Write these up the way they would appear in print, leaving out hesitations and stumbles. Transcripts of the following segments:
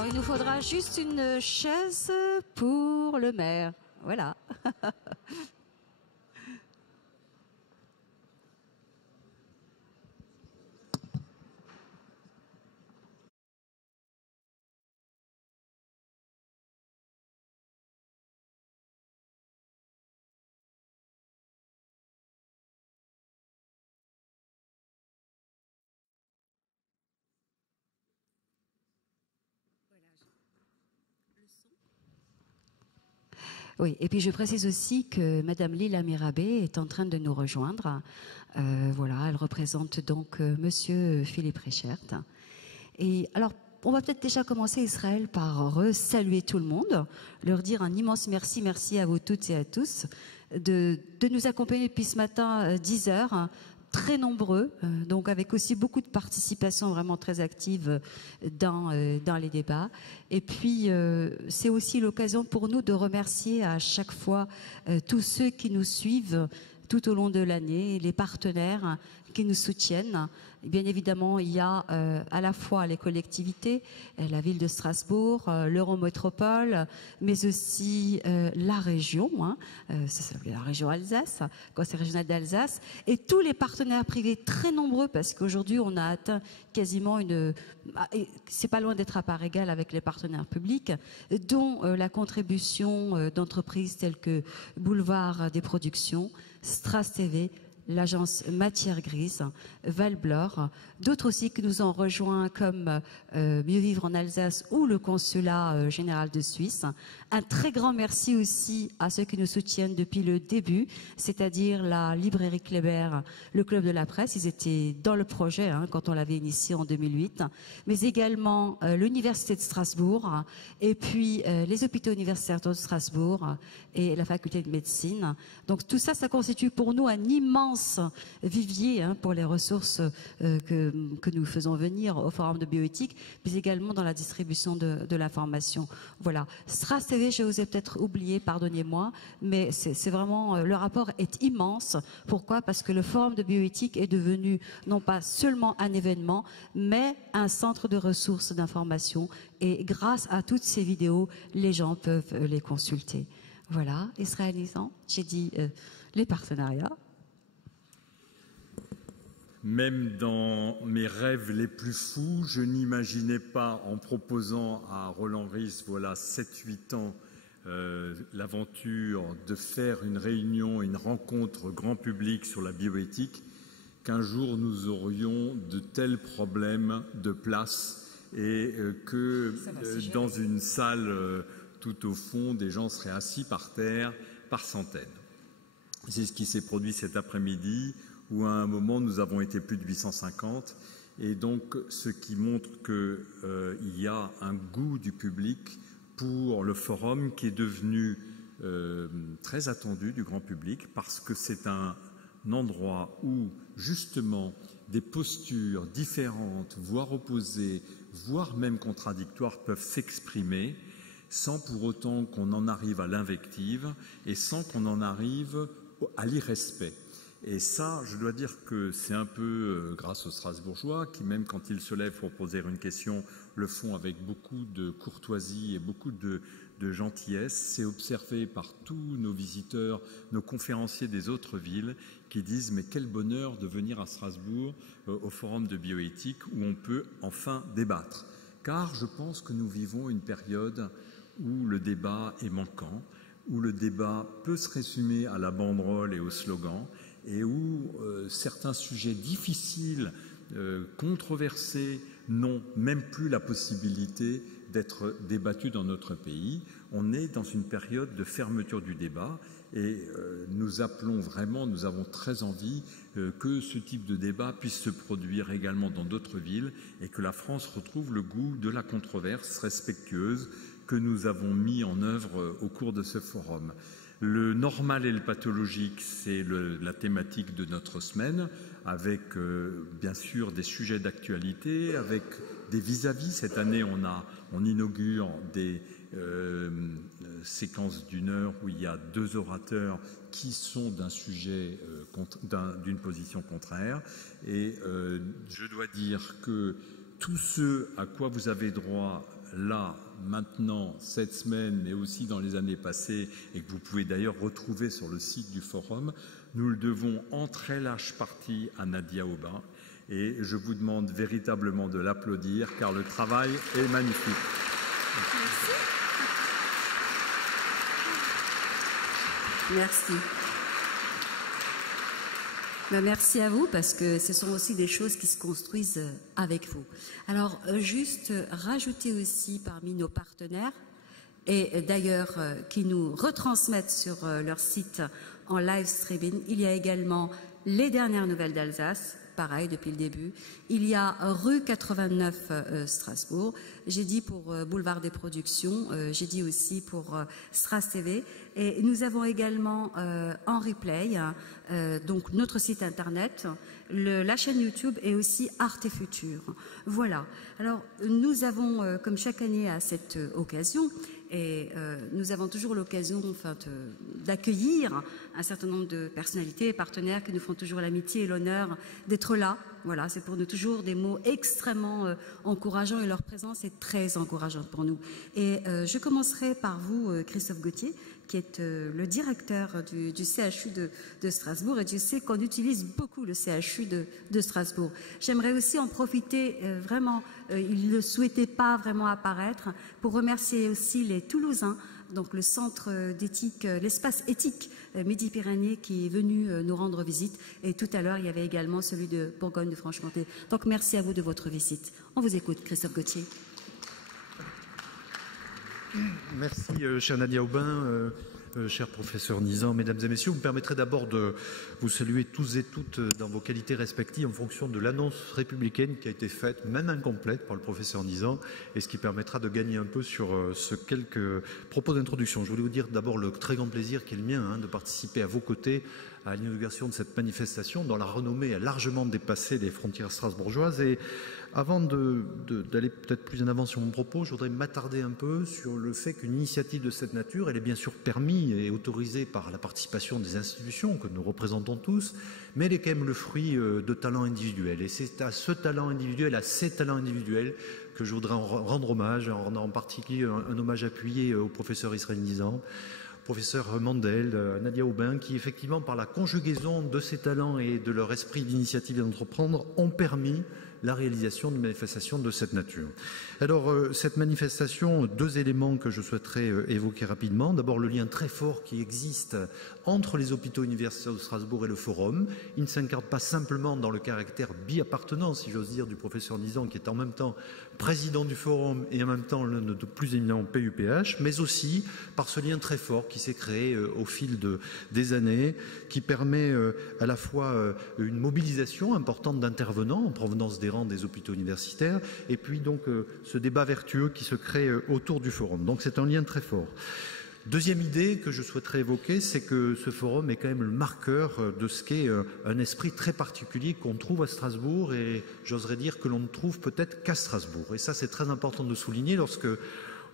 Alors, il nous faudra juste une chaise pour le maire. Voilà. Oui, et puis je précise aussi que Madame Lila Mirabé est en train de nous rejoindre. Voilà, elle représente donc Monsieur Philippe Reichert. Et alors, on va peut-être déjà commencer, Israël, par saluer tout le monde, leur dire un immense merci, merci à vous toutes et à tous de nous accompagner depuis ce matin 10 heures. Très nombreux, donc avec aussi beaucoup de participation vraiment très active dans les débats. Et puis, c'est aussi l'occasion pour nous de remercier à chaque fois tous ceux qui nous suivent tout au long de l'année, les partenaires qui nous soutiennent. Et bien évidemment, il y a à la fois les collectivités, la ville de Strasbourg, l'Eurométropole, mais aussi la région, hein, ça s'appelle la région Alsace, Conseil régional d'Alsace, et tous les partenaires privés très nombreux, parce qu'aujourd'hui on a atteint quasiment c'est pas loin d'être à part égale avec les partenaires publics, dont la contribution d'entreprises telles que Boulevard des Productions, Stras TV, l'agence Matière Grise, Valblore, d'autres aussi qui nous ont rejoints comme Mieux Vivre en Alsace ou le Consulat général de Suisse. Un très grand merci aussi à ceux qui nous soutiennent depuis le début, c'est-à-dire la librairie Kléber, le Club de la Presse, ils étaient dans le projet hein, quand on l'avait initié en 2008, mais également l'Université de Strasbourg et puis les hôpitaux universitaires de Strasbourg et la faculté de médecine. Donc tout ça, ça constitue pour nous un immense vivier hein, pour les ressources que nous faisons venir au Forum de bioéthique, mais également dans la distribution de l'information. Voilà. Stras TV, je vous ai peut-être oublié, pardonnez-moi, mais c'est vraiment, le rapport est immense. Pourquoi? Parce que le Forum de bioéthique est devenu non pas seulement un événement, mais un centre de ressources d'information. Et grâce à toutes ces vidéos, les gens peuvent les consulter. Voilà, Israël Nizan, j'ai dit les partenariats. Même dans mes rêves les plus fous, je n'imaginais pas, en proposant à Roland Ries, voilà 7-8 ans, l'aventure de faire une réunion, une rencontre grand public sur la bioéthique, qu'un jour nous aurions de tels problèmes de place et que dans une salle tout au fond, des gens seraient assis par terre par centaines. C'est ce qui s'est produit cet après-midi, où à un moment nous avons été plus de 850, et donc ce qui montre qu'il y a un goût du public pour le forum qui est devenu très attendu du grand public, parce que c'est un endroit où justement des postures différentes, voire opposées, voire même contradictoires peuvent s'exprimer sans pour autant qu'on en arrive à l'invective et sans qu'on en arrive à l'irrespect. Et ça, je dois dire que c'est un peu grâce aux Strasbourgeois qui, même quand ils se lèvent pour poser une question, le font avec beaucoup de courtoisie et beaucoup de gentillesse. C'est observé par tous nos visiteurs, nos conférenciers des autres villes qui disent « mais quel bonheur de venir à Strasbourg au Forum de bioéthique où on peut enfin débattre ». Car je pense que nous vivons une période où le débat est manquant, où le débat peut se résumer à la banderole et au slogan, et où certains sujets difficiles, controversés, n'ont même plus la possibilité d'être débattus dans notre pays. On est dans une période de fermeture du débat et nous appelons vraiment, nous avons très envie que ce type de débat puisse se produire également dans d'autres villes et que la France retrouve le goût de la controverse respectueuse que nous avons mis en œuvre au cours de ce forum. Le normal et le pathologique, c'est la thématique de notre semaine, avec bien sûr des sujets d'actualité, avec des vis-à-vis. Cette année, on inaugure des séquences d'une heure où il y a 2 orateurs qui sont d'un sujet, d'une position contraire. Et je dois dire que tout ce à quoi vous avez droit là, maintenant, cette semaine, mais aussi dans les années passées, et que vous pouvez d'ailleurs retrouver sur le site du Forum, nous le devons en très large partie à Nadia Aubin. Et je vous demande véritablement de l'applaudir, car le travail est magnifique. Merci. Merci à vous, parce que ce sont aussi des choses qui se construisent avec vous. Alors, juste rajouter aussi parmi nos partenaires, et d'ailleurs qui nous retransmettent sur leur site en live streaming, il y a également les dernières nouvelles d'Alsace, pareil depuis le début. Il y a rue 89 Strasbourg, j'ai dit pour Boulevard des Productions, j'ai dit aussi pour Stras TV. Et nous avons également en replay donc notre site internet, la chaîne YouTube et aussi Arte et Futur. Voilà. Alors nous avons, comme chaque année à cette occasion, et nous avons toujours l'occasion d'accueillir un certain nombre de personnalités et partenaires qui nous font toujours l'amitié et l'honneur d'être là. Voilà, c'est pour nous toujours des mots extrêmement encourageants, et leur présence est très encourageante pour nous. Et je commencerai par vous, Christophe Gauthier, qui est le directeur du CHU de Strasbourg, et tu sais qu'on utilise beaucoup le CHU de Strasbourg. J'aimerais aussi en profiter vraiment, il ne souhaitait pas vraiment apparaître, pour remercier aussi les Toulousains, donc le centre d'éthique, l'espace éthique Midi-Pyrénées qui est venu nous rendre visite, et tout à l'heure il y avait également celui de Bourgogne-de-Franche-Comté. Donc merci à vous de votre visite. On vous écoute, Christophe Gauthier. Merci, chère Nadia Aubin, cher professeur Nizan, mesdames et messieurs. Vous me permettrez d'abord de vous saluer tous et toutes dans vos qualités respectives en fonction de l'annonce républicaine qui a été faite, même incomplète, par le professeur Nizan, et ce qui permettra de gagner un peu sur ce quelques propos d'introduction. Je voulais vous dire d'abord le très grand plaisir qui est le mien de participer à vos côtés à l'inauguration de cette manifestation dont la renommée a largement dépassé les frontières strasbourgeoises. Et avant d'aller peut-être plus en avant sur mon propos, je voudrais m'attarder un peu sur le fait qu'une initiative de cette nature, elle est bien sûr permise et autorisée par la participation des institutions que nous représentons tous, mais elle est quand même le fruit de talents individuels. Et c'est à ce talent individuel, à ces talents individuels, que je voudrais rendre hommage, en rendant en particulier un hommage appuyé au professeur Israël Nizan, professeur Mandel, Nadia Aubin, qui effectivement, par la conjugaison de ces talents et de leur esprit d'initiative et d'entreprendre, ont permis la réalisation d'une manifestation de cette nature. Alors, cette manifestation, deux éléments que je souhaiterais évoquer rapidement. D'abord, le lien très fort qui existe entre les hôpitaux universitaires de Strasbourg et le Forum. Il ne s'incarne pas simplement dans le caractère bi-appartenant, si j'ose dire, du professeur Nizan, qui est en même temps président du Forum et en même temps l'un de nos plus éminents PUPH, mais aussi par ce lien très fort qui s'est créé au fil des années, qui permet à la fois une mobilisation importante d'intervenants en provenance des rangs des hôpitaux universitaires, et puis donc ce débat vertueux qui se crée autour du Forum. Donc c'est un lien très fort. Deuxième idée que je souhaiterais évoquer, c'est que ce forum est quand même le marqueur de ce qu'est un esprit très particulier qu'on trouve à Strasbourg, et j'oserais dire que l'on ne trouve peut-être qu'à Strasbourg. Et ça, c'est très important de souligner lorsque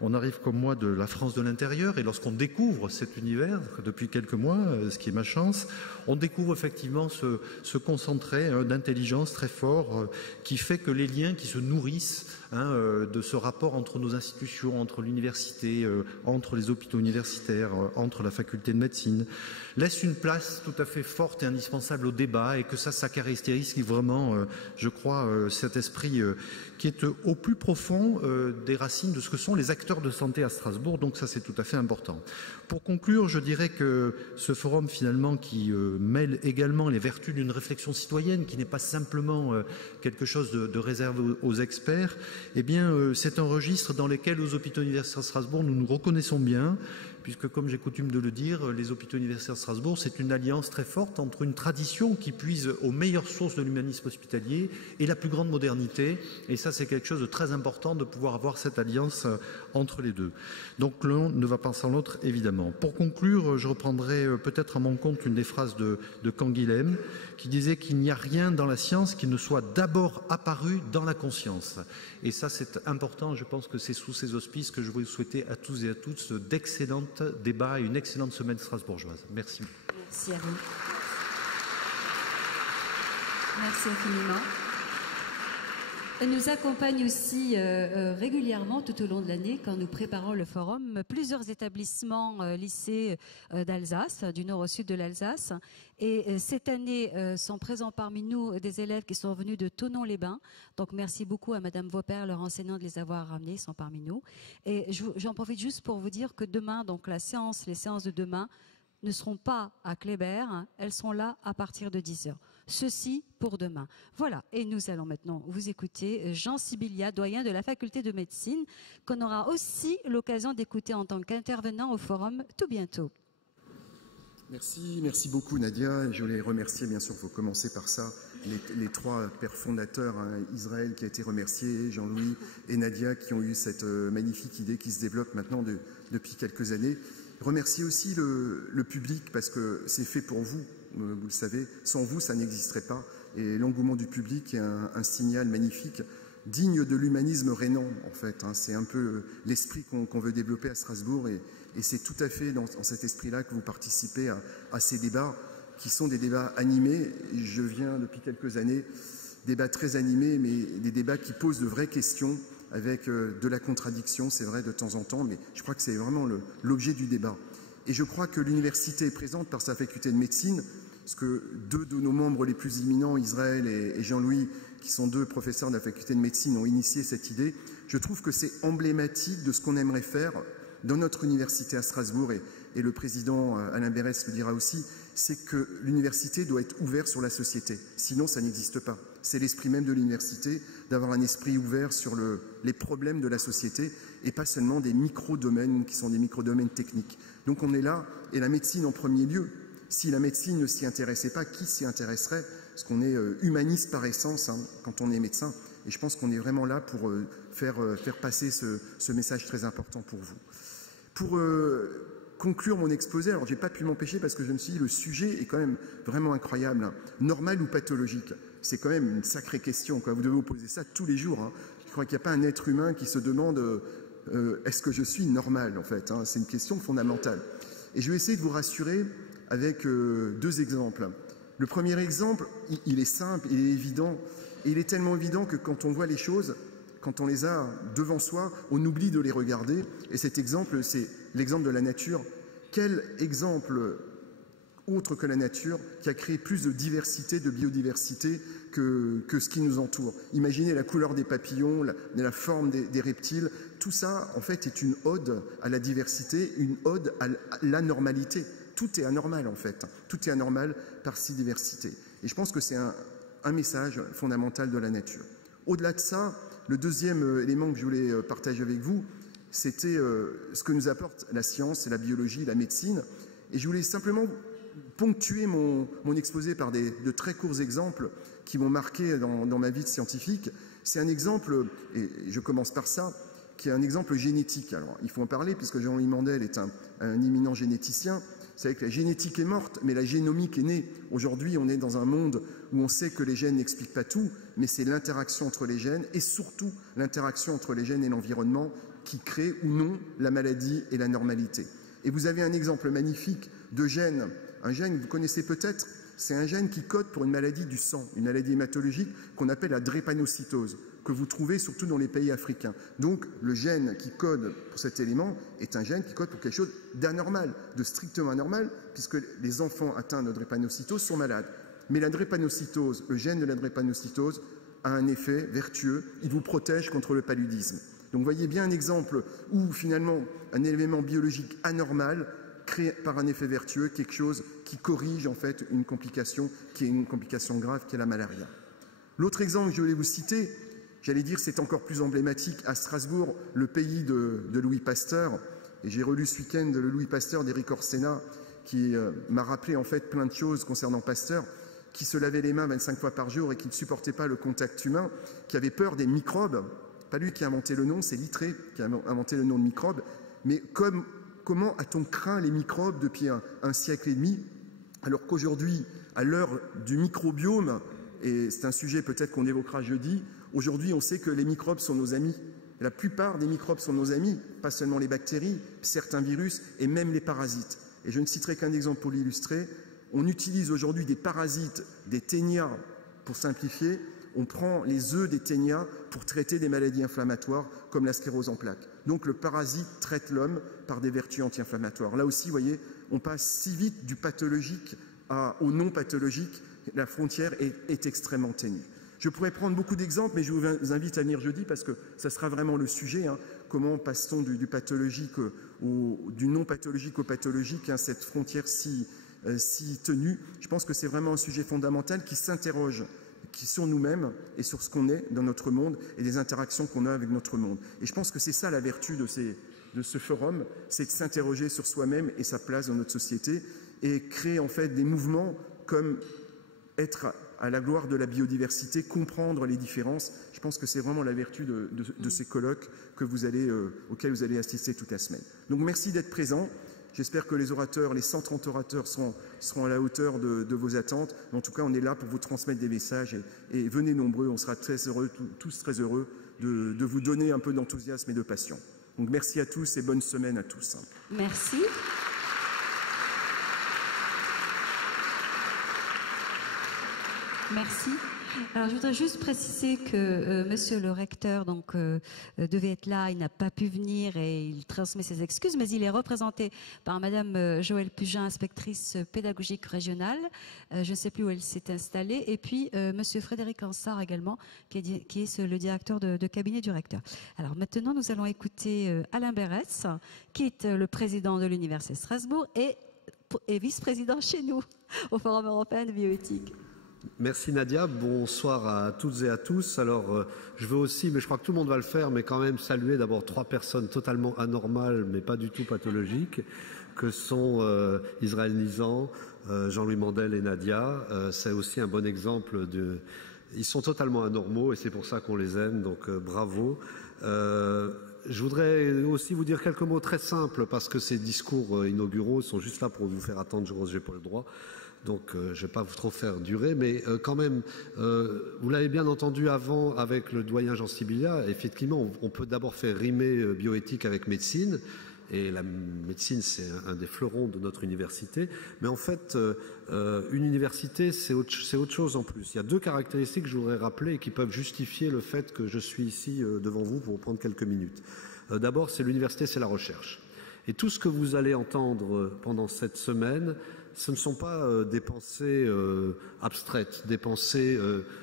on arrive comme moi de la France de l'intérieur, et lorsqu'on découvre cet univers depuis quelques mois, ce qui est ma chance, on découvre effectivement ce concentré d'intelligence très fort qui fait que les liens qui se nourrissent de ce rapport entre nos institutions, entre l'université, entre les hôpitaux universitaires, entre la faculté de médecine, laissent une place tout à fait forte et indispensable au débat, et que ça caractérise vraiment, je crois, cet esprit qui est au plus profond des racines de ce que sont les acteurs de santé à Strasbourg. Donc ça, c'est tout à fait important. Pour conclure, je dirais que ce forum, finalement, qui mêle également les vertus d'une réflexion citoyenne, qui n'est pas simplement quelque chose de réservé aux experts, eh bien, c'est un registre dans lequel, aux hôpitaux universitaires de Strasbourg, nous nous reconnaissons bien, puisque, comme j'ai coutume de le dire, les hôpitaux universitaires de Strasbourg, c'est une alliance très forte entre une tradition qui puise aux meilleures sources de l'humanisme hospitalier et la plus grande modernité. Et ça, c'est quelque chose de très important de pouvoir avoir cette alliance entre les deux. Donc l'un ne va pas sans l'autre, évidemment. Pour conclure, je reprendrai peut-être à mon compte une des phrases de Canguilhem, qui disait qu'il n'y a rien dans la science qui ne soit d'abord apparu dans la conscience. Et ça, c'est important. Je pense que c'est sous ces auspices que je voulais souhaiter à tous et à toutes d'excellents débats et une excellente semaine strasbourgeoise. Merci. Merci à vous. Merci infiniment. Elle nous accompagne aussi régulièrement tout au long de l'année quand nous préparons le forum. Plusieurs établissements lycées d'Alsace, du nord au sud de l'Alsace. Et cette année sont présents parmi nous des élèves qui sont venus de Thonon-les-Bains. Donc merci beaucoup à Madame Vauper, leur enseignant, de les avoir ramenés, ils sont parmi nous. Et j'en profite juste pour vous dire que demain, donc les séances de demain, ne seront pas à Kléber, hein, elles sont là à partir de 10h. Ceci pour demain. Voilà, et nous allons maintenant vous écouter Jean Sibilia, doyen de la faculté de médecine, qu'on aura aussi l'occasion d'écouter en tant qu'intervenant au forum tout bientôt. Merci beaucoup Nadia. Je voulais remercier, bien sûr, il faut commencer par ça, les trois pères fondateurs, hein, Israël qui a été remercié, Jean-Louis et Nadia qui ont eu cette magnifique idée qui se développe maintenant depuis quelques années. Remercier aussi le public parce que c'est fait pour vous, vous le savez. Sans vous, ça n'existerait pas. Et l'engouement du public est un signal magnifique, digne de l'humanisme rhénan, en fait. Hein. C'est un peu l'esprit qu'on veut développer à Strasbourg. Et c'est tout à fait dans cet esprit-là que vous participez à ces débats, qui sont des débats animés. Je viens depuis quelques années, débats très animés, mais des débats qui posent de vraies questions, avec de la contradiction, c'est vrai, de temps en temps, mais je crois que c'est vraiment l'objet du débat. Et je crois que l'université est présente par sa faculté de médecine, parce que deux de nos membres les plus éminents, Israël et Jean-Louis, qui sont deux professeurs de la faculté de médecine, ont initié cette idée. Je trouve que c'est emblématique de ce qu'on aimerait faire dans notre université à Strasbourg, et le président Alain Berès le dira aussi, c'est que l'université doit être ouverte sur la société. Sinon, ça n'existe pas. C'est l'esprit même de l'université, d'avoir un esprit ouvert sur les problèmes de la société et pas seulement des micro-domaines qui sont des micro-domaines techniques. Donc on est là, et la médecine en premier lieu. Si la médecine ne s'y intéressait pas, qui s'y intéresserait? Parce qu'on est humaniste par essence, hein, quand on est médecin. Et je pense qu'on est vraiment là pour faire passer ce message très important pour vous. Pour conclure mon exposé, alors j'ai pas pu m'empêcher parce que je me suis dit le sujet est quand même vraiment incroyable. Hein. Normal ou pathologique? C'est quand même une sacrée question, quoi. Vous devez vous poser ça tous les jours. Hein. Je crois qu'il n'y a pas un être humain qui se demande est-ce que je suis normal, en fait, hein. C'est une question fondamentale. Et je vais essayer de vous rassurer avec deux exemples. Le premier exemple, il est simple, il est évident, et il est tellement évident que quand on voit les choses, quand on les a devant soi, on oublie de les regarder. Et cet exemple, c'est l'exemple de la nature. Quel exemple autre que la nature qui a créé plus de diversité, de biodiversité que ce qui nous entoure? Imaginez la couleur des papillons, la forme des reptiles. Tout ça, en fait, est une ode à la diversité, une ode à l'anormalité. Tout est anormal, en fait. Tout est anormal par si diversité. Et je pense que c'est un message fondamental de la nature. Au-delà de ça, le deuxième élément que je voulais partager avec vous, c'était ce que nous apporte la science, la biologie, la médecine. Et je voulais simplement ponctuer mon exposé par de très courts exemples qui m'ont marqué dans ma vie de scientifique. C'est un exemple, et je commence par ça, qui est un exemple génétique. Alors, il faut en parler puisque Jean-Louis Mandel est un éminent généticien. Vous savez que la génétique est morte, mais la génomique est née. Aujourd'hui, on est dans un monde où on sait que les gènes n'expliquent pas tout, mais c'est l'interaction entre les gènes et surtout l'interaction entre les gènes et l'environnement qui crée ou non la maladie et la normalité. Et vous avez un exemple magnifique de gène, un gène que vous connaissez peut-être, c'est un gène qui code pour une maladie du sang, une maladie hématologique qu'on appelle la drépanocytose, que vous trouvez surtout dans les pays africains. Donc le gène qui code pour cet élément est un gène qui code pour quelque chose d'anormal, de strictement anormal, puisque les enfants atteints de drépanocytose sont malades. Mais la drépanocytose, le gène de la drépanocytose a un effet vertueux, il vous protège contre le paludisme. Donc vous voyez bien un exemple où finalement un élément biologique anormal crée par un effet vertueux quelque chose qui corrige en fait une complication qui est une complication grave qui est la malaria. L'autre exemple que je voulais vous citer, j'allais dire c'est encore plus emblématique, à Strasbourg, le pays de Louis Pasteur, et j'ai relu ce week-end le Louis Pasteur d'Éric Orsena qui m'a rappelé en fait plein de choses concernant Pasteur, qui se lavait les mains 25 fois par jour et qui ne supportait pas le contact humain, qui avait peur des microbes. Pas lui qui a inventé le nom, c'est Littré qui a inventé le nom de microbe. Mais comment a-t-on craint les microbes depuis un siècle et demi, alors qu'aujourd'hui, à l'heure du microbiome, et c'est un sujet peut-être qu'on évoquera jeudi, aujourd'hui on sait que les microbes sont nos amis. La plupart des microbes sont nos amis, pas seulement les bactéries, certains virus et même les parasites. Et je ne citerai qu'un exemple pour l'illustrer. On utilise aujourd'hui des parasites, des ténias, pour simplifier. on prend les œufs des ténias pour traiter des maladies inflammatoires comme la sclérose en plaques. Donc le parasite traite l'homme par des vertus anti-inflammatoires. Là aussi, vous voyez, on passe si vite du pathologique au non pathologique, la frontière est extrêmement ténue. Je pourrais prendre beaucoup d'exemples, mais je vous invite à venir jeudi parce que ça sera vraiment le sujet. Hein. Comment passe-t-on du pathologique du non pathologique au pathologique, hein, cette frontière si tenue. Je pense que c'est vraiment un sujet fondamental qui s'interroge sur nous-mêmes et sur ce qu'on est dans notre monde et les interactions qu'on a avec notre monde. Et je pense que c'est ça la vertu de ce forum, c'est de s'interroger sur soi-même et sa place dans notre société et créer en fait des mouvements comme être à la gloire de la biodiversité, comprendre les différences. Je pense que c'est vraiment la vertu de ces colloques auxquels vous allez assister toute la semaine. Donc merci d'être présents. J'espère que les orateurs, les 130 orateurs seront à la hauteur de vos attentes. En tout cas, on est là pour vous transmettre des messages et venez nombreux. On sera très heureux, tous très heureux de vous donner un peu d'enthousiasme et de passion. Donc merci à tous et bonne semaine à tous. Merci. Merci. Alors, je voudrais juste préciser que monsieur le recteur devait être là, il n'a pas pu venir et il transmet ses excuses, mais il est représenté par madame Joëlle Pugin, inspectrice pédagogique régionale. Je ne sais plus où elle s'est installée. Et puis monsieur Frédéric Ansart également, qui est le directeur de cabinet du recteur. Alors maintenant, nous allons écouter Alain Berès, qui est le président de l'Université de Strasbourg et vice-président chez nous au Forum européen de bioéthique. Merci Nadia, bonsoir à toutes et à tous. Alors je veux aussi, mais je crois que tout le monde va le faire, mais quand même saluer d'abord 3 personnes totalement anormales mais pas du tout pathologiques, que sont Israël Nizan, Jean-Louis Mandel et Nadia. C'est aussi un bon exemple ils sont totalement anormaux et c'est pour ça qu'on les aime, donc bravo. Je voudrais aussi vous dire quelques mots très simples parce que ces discours inauguraux sont juste là pour vous faire attendre, j'ai pas le droit. Donc je ne vais pas vous trop faire durer, mais quand même, vous l'avez bien entendu avant avec le doyen Jean Sibilia, effectivement, on peut d'abord faire rimer bioéthique avec médecine, et la médecine, c'est un des fleurons de notre université, mais en fait, une université, c'est autre chose en plus. Il y a 2 caractéristiques que je voudrais rappeler et qui peuvent justifier le fait que je suis ici devant vous pour prendre quelques minutes. D'abord, c'est l'université, c'est la recherche. Et tout ce que vous allez entendre pendant cette semaine, ce ne sont pas des pensées abstraites, des pensées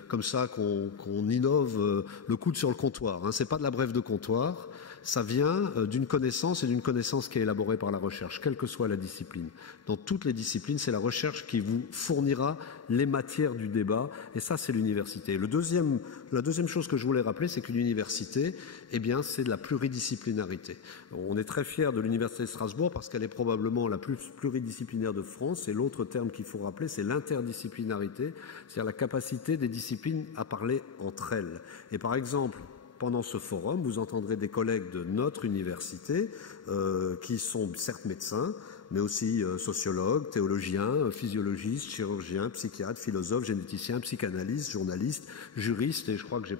comme ça qu'on innove le coude sur le comptoir. Hein. Ce n'est pas de la brève de comptoir, ça vient d'une connaissance et d'une connaissance qui est élaborée par la recherche, quelle que soit la discipline. Dans toutes les disciplines, c'est la recherche qui vous fournira les matières du débat, et ça, c'est l'université. La deuxième chose que je voulais rappeler, c'est qu'une université, eh bien, c'est de la pluridisciplinarité. On est très fiers de l'Université de Strasbourg parce qu'elle est probablement la plus pluridisciplinaire de France, et l'autre terme qu'il faut rappeler, c'est l'interdisciplinarité, c'est-à-dire la capacité des disciplines à parler entre elles. Et par exemple, pendant ce forum, vous entendrez des collègues de notre université qui sont certes médecins, mais aussi sociologues, théologiens, physiologistes, chirurgiens, psychiatres, philosophes, généticiens, psychanalystes, journalistes, juristes, et je crois que j'ai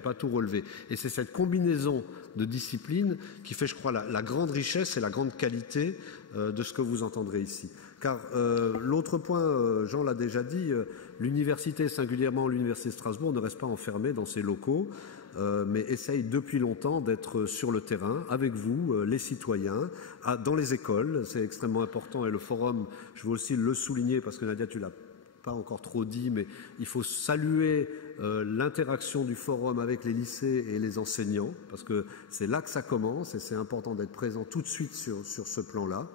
pas tout relevé. Et c'est cette combinaison de disciplines qui fait, je crois, la grande richesse et la grande qualité de ce que vous entendrez ici. Car l'autre point, Jean l'a déjà dit, l'université, singulièrement l'université de Strasbourg, ne reste pas enfermée dans ses locaux, mais essaye depuis longtemps d'être sur le terrain avec vous, les citoyens, dans les écoles. C'est extrêmement important et le forum, je veux aussi le souligner parce que Nadia, tu l'as pas encore trop dit, mais il faut saluer l'interaction du forum avec les lycées et les enseignants parce que c'est là que ça commence et c'est important d'être présent tout de suite sur ce plan-là.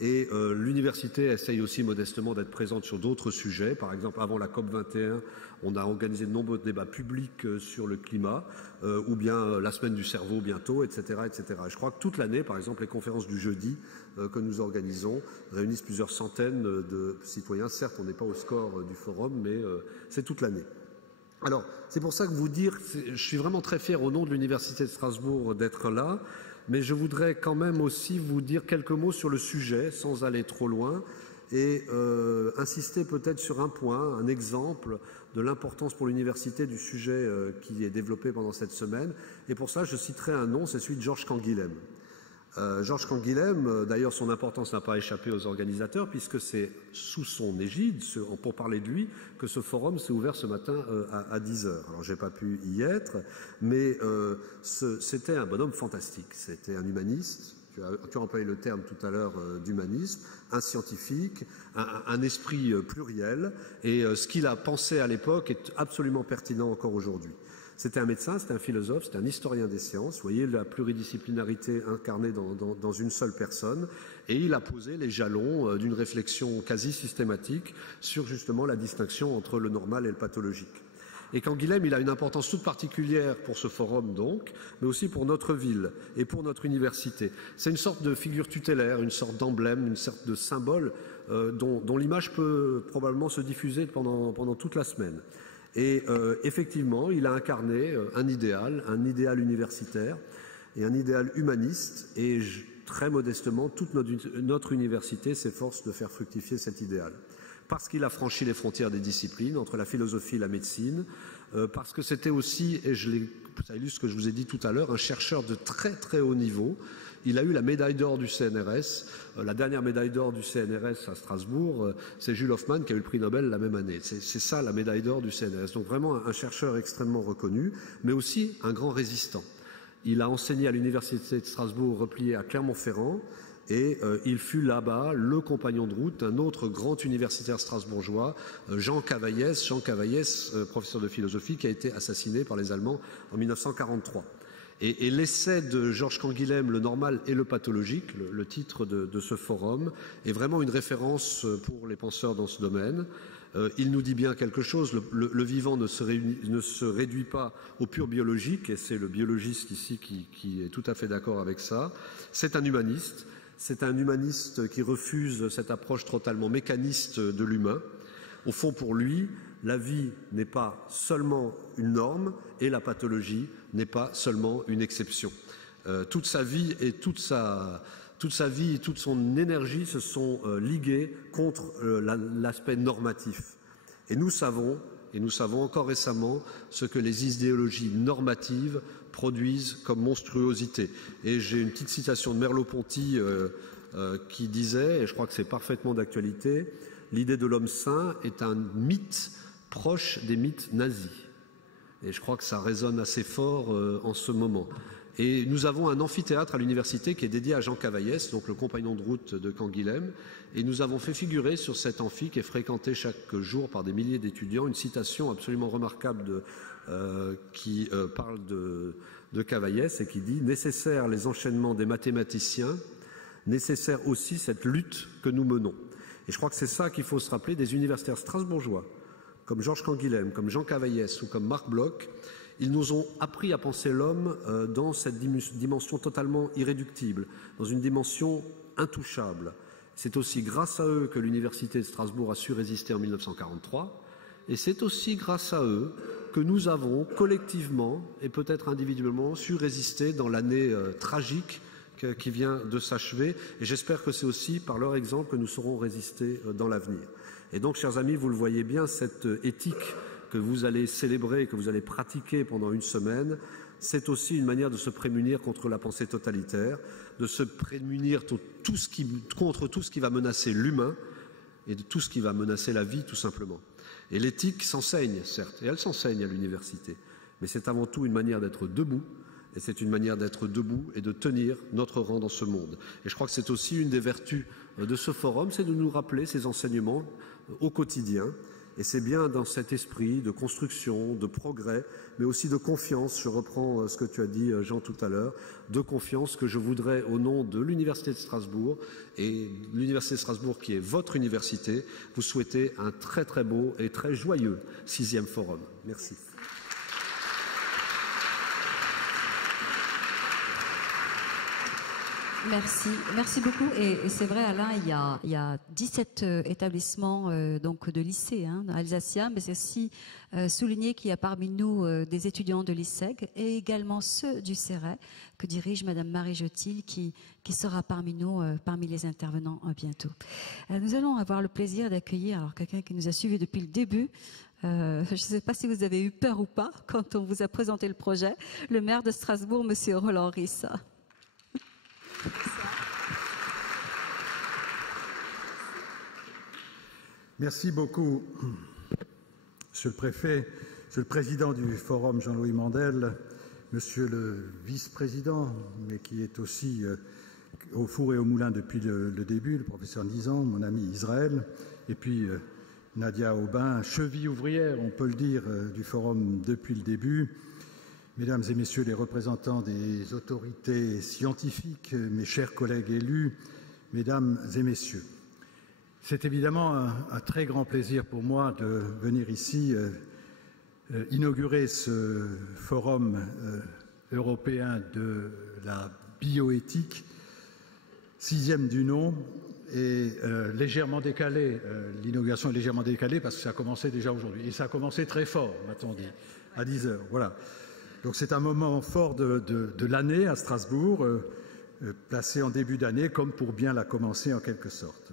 Et l'université essaye aussi modestement d'être présente sur d'autres sujets. Par exemple, avant la COP21, on a organisé de nombreux débats publics sur le climat, ou bien la semaine du cerveau bientôt, etc., etc. Et je crois que toute l'année, par exemple, les conférences du jeudi que nous organisons réunissent plusieurs centaines de citoyens. Certes, on n'est pas au score du forum, mais c'est toute l'année. Alors, c'est pour ça que vous dire, je suis vraiment très fier au nom de l'Université de Strasbourg d'être là. Mais je voudrais quand même aussi vous dire quelques mots sur le sujet, sans aller trop loin, et insister peut-être sur un point, un exemple de l'importance pour l'université du sujet qui est développé pendant cette semaine. Et pour ça, je citerai un nom, c'est celui de Georges Canguilhem. Georges Canguilhem, d'ailleurs son importance n'a pas échappé aux organisateurs puisque c'est sous son égide, pour parler de lui, que ce forum s'est ouvert ce matin à 10h. Alors j'ai pas pu y être, mais c'était un bonhomme fantastique, c'était un humaniste, tu as employé le terme tout à l'heure d'humanisme, un scientifique, un esprit pluriel, et ce qu'il a pensé à l'époque est absolument pertinent encore aujourd'hui. C'était un médecin, c'était un philosophe, c'était un historien des sciences. Vous voyez la pluridisciplinarité incarnée dans une seule personne. Et il a posé les jalons d'une réflexion quasi systématique sur justement la distinction entre le normal et le pathologique. Et Canguilhem, il a une importance toute particulière pour ce forum donc, mais aussi pour notre ville et pour notre université. C'est une sorte de figure tutélaire, une sorte d'emblème, une sorte de symbole dont l'image peut probablement se diffuser pendant toute la semaine. Et effectivement, il a incarné un idéal universitaire et un idéal humaniste. Et très modestement, toute notre université s'efforce de faire fructifier cet idéal. Parce qu'il a franchi les frontières des disciplines, entre la philosophie et la médecine, parce que c'était aussi, et ça illustre ce que je vous ai dit tout à l'heure, un chercheur de très très haut niveau. Il a eu la médaille d'or du CNRS. La dernière médaille d'or du CNRS à Strasbourg, c'est Jules Hoffmann qui a eu le prix Nobel la même année. C'est ça la médaille d'or du CNRS. Donc vraiment un chercheur extrêmement reconnu, mais aussi un grand résistant. Il a enseigné à l'université de Strasbourg repliée à Clermont-Ferrand et il fut là-bas le compagnon de route d'un autre grand universitaire strasbourgeois, Jean Cavaillès, professeur de philosophie, qui a été assassiné par les Allemands en 1943. Et l'essai de Georges Canguilhem, Le normal et le pathologique, le titre de ce forum, est vraiment une référence pour les penseurs dans ce domaine. Il nous dit bien quelque chose, le vivant ne se réduit pas au pur biologique, et c'est le biologiste ici qui est tout à fait d'accord avec ça. C'est un humaniste qui refuse cette approche totalement mécaniste de l'humain. Au fond, pour lui, la vie n'est pas seulement une norme et la pathologie n'est pas seulement une exception. Toute sa vie et toute son énergie se sont liguées contre l'aspect normatif. Et nous savons encore récemment ce que les idéologies normatives produisent comme monstruosité. Et j'ai une petite citation de Merleau-Ponty qui disait, et je crois que c'est parfaitement d'actualité, l'idée de l'homme sain est un mythe proche des mythes nazis. Et je crois que ça résonne assez fort en ce moment. Et nous avons un amphithéâtre à l'université qui est dédié à Jean Cavaillès, donc le compagnon de route de Canguilhem. Et nous avons fait figurer sur cet amphi qui est fréquenté chaque jour par des milliers d'étudiants une citation absolument remarquable qui parle de Cavaillès et qui dit « Nécessaire les enchaînements des mathématiciens, nécessaire aussi cette lutte que nous menons ». Et je crois que c'est ça qu'il faut se rappeler des universitaires strasbourgeois, comme Georges Canguilhem, comme Jean Cavaillès ou comme Marc Bloch. Ils nous ont appris à penser l'homme dans cette dimension totalement irréductible, dans une dimension intouchable. C'est aussi grâce à eux que l'université de Strasbourg a su résister en 1943, et c'est aussi grâce à eux que nous avons collectivement et peut-être individuellement su résister dans l'année tragique qui vient de s'achever, et j'espère que c'est aussi par leur exemple que nous saurons résister dans l'avenir. Et donc, chers amis, vous le voyez bien, cette éthique que vous allez célébrer, que vous allez pratiquer pendant une semaine, c'est aussi une manière de se prémunir contre la pensée totalitaire, de se prémunir contre tout ce qui va menacer l'humain et de tout ce qui va menacer la vie, tout simplement. Et l'éthique s'enseigne, certes, et elle s'enseigne à l'université, mais c'est avant tout une manière d'être debout. Et c'est une manière d'être debout et de tenir notre rang dans ce monde. Et je crois que c'est aussi une des vertus de ce forum, c'est de nous rappeler ces enseignements au quotidien. Et c'est bien dans cet esprit de construction, de progrès, mais aussi de confiance, je reprends ce que tu as dit Jean tout à l'heure, de confiance que je voudrais au nom de l'Université de Strasbourg, et l'Université de Strasbourg qui est votre université, vous souhaiter un très très beau et très joyeux 6e forum. Merci. Merci beaucoup. Et c'est vrai, Alain, il y a 17 établissements donc de lycées alsaciens, mais c'est aussi souligné qu'il y a parmi nous des étudiants de l'ISEG et également ceux du CERES que dirige Madame Marie Jotil qui sera parmi nous, parmi les intervenants bientôt. Nous allons avoir le plaisir d'accueillir quelqu'un qui nous a suivis depuis le début. Je ne sais pas si vous avez eu peur ou pas quand on vous a présenté le projet, le maire de Strasbourg, Monsieur Roland Ries. Merci beaucoup, Monsieur le Préfet, Monsieur le Président du Forum Jean-Louis Mandel, Monsieur le Vice-président, mais qui est aussi au four et au moulin depuis le début, le professeur Nizan, mon ami Israël, et puis Nadia Aubin, cheville ouvrière, on peut le dire, du Forum depuis le début. Mesdames et Messieurs les représentants des autorités scientifiques, mes chers collègues élus, Mesdames et Messieurs, c'est évidemment un très grand plaisir pour moi de venir ici inaugurer ce Forum européen de la bioéthique, 6e du nom, et légèrement décalé. L'inauguration est légèrement décalée parce que ça a commencé déjà aujourd'hui. Et ça a commencé très fort, m'a-t-on dit, à 10 heures. Voilà. Donc c'est un moment fort de l'année à Strasbourg, placé en début d'année comme pour bien la commencer en quelque sorte.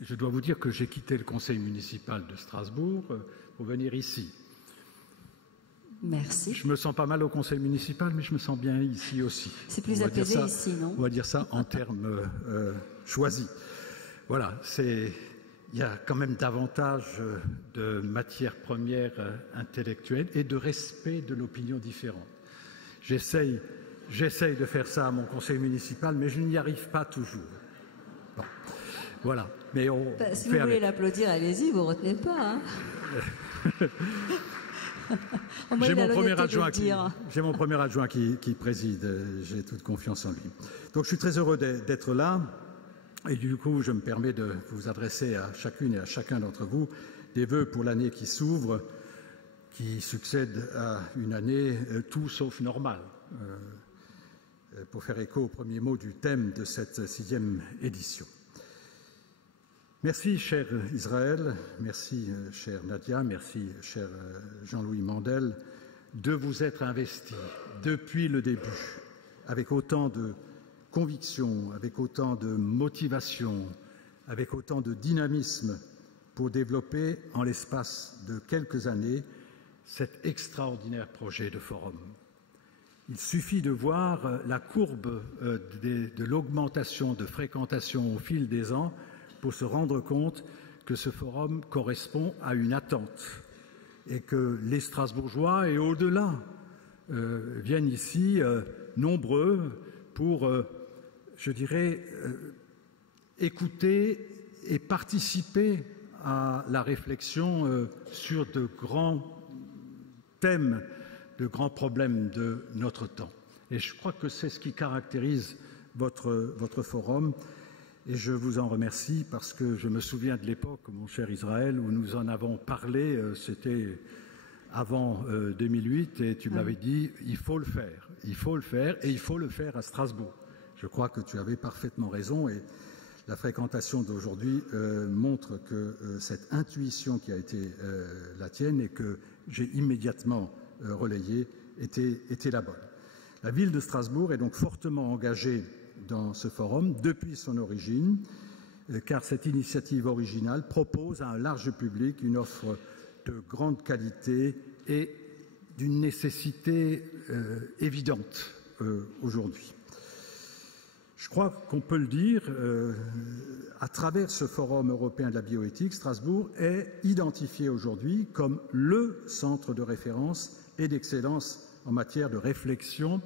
Je dois vous dire que j'ai quitté le conseil municipal de Strasbourg pour venir ici. Merci. Je me sens pas mal au conseil municipal, mais je me sens bien ici aussi. C'est plus apaisé ici, non? On va dire ça en termes choisis. Voilà, il y a quand même davantage de matières premières intellectuelles et de respect de l'opinion différente. J'essaye de faire ça à mon conseil municipal, mais je n'y arrive pas toujours. Bon, voilà. Mais si vous voulez l'applaudir, allez-y, vous ne retenez pas. Hein. J'ai mon premier adjoint qui préside, j'ai toute confiance en lui. Donc je suis très heureux d'être là. Et du coup, je me permets de vous adresser à chacune et à chacun d'entre vous des vœux pour l'année qui s'ouvre, qui succède à une année tout sauf normale, pour faire écho aux premiers mots du thème de cette 6e édition. Merci, cher Israël, merci, cher Nadia, merci, cher Jean-Louis Mandel, de vous être investi depuis le début, avec autant de conviction, avec autant de motivation, avec autant de dynamisme pour développer en l'espace de quelques années cet extraordinaire projet de forum. Il suffit de voir la courbe de l'augmentation de fréquentation au fil des ans pour se rendre compte que ce forum correspond à une attente et que les Strasbourgeois et au-delà viennent ici nombreux pour je dirais, écouter et participer à la réflexion sur de grands thèmes, de grands problèmes de notre temps. Et je crois que c'est ce qui caractérise votre forum. Et je vous en remercie parce que je me souviens de l'époque, mon cher Israël, où nous en avons parlé, c'était avant 2008, et tu m'avais dit, il faut le faire, et il faut le faire à Strasbourg. Je crois que tu avais parfaitement raison et la fréquentation d'aujourd'hui montre que cette intuition qui a été la tienne et que j'ai immédiatement relayée était la bonne. La ville de Strasbourg est donc fortement engagée dans ce forum depuis son origine, car cette initiative originale propose à un large public une offre de grande qualité et d'une nécessité évidente aujourd'hui. Je crois qu'on peut le dire, à travers ce Forum européen de la bioéthique, Strasbourg est identifié aujourd'hui comme le centre de référence et d'excellence en matière de réflexion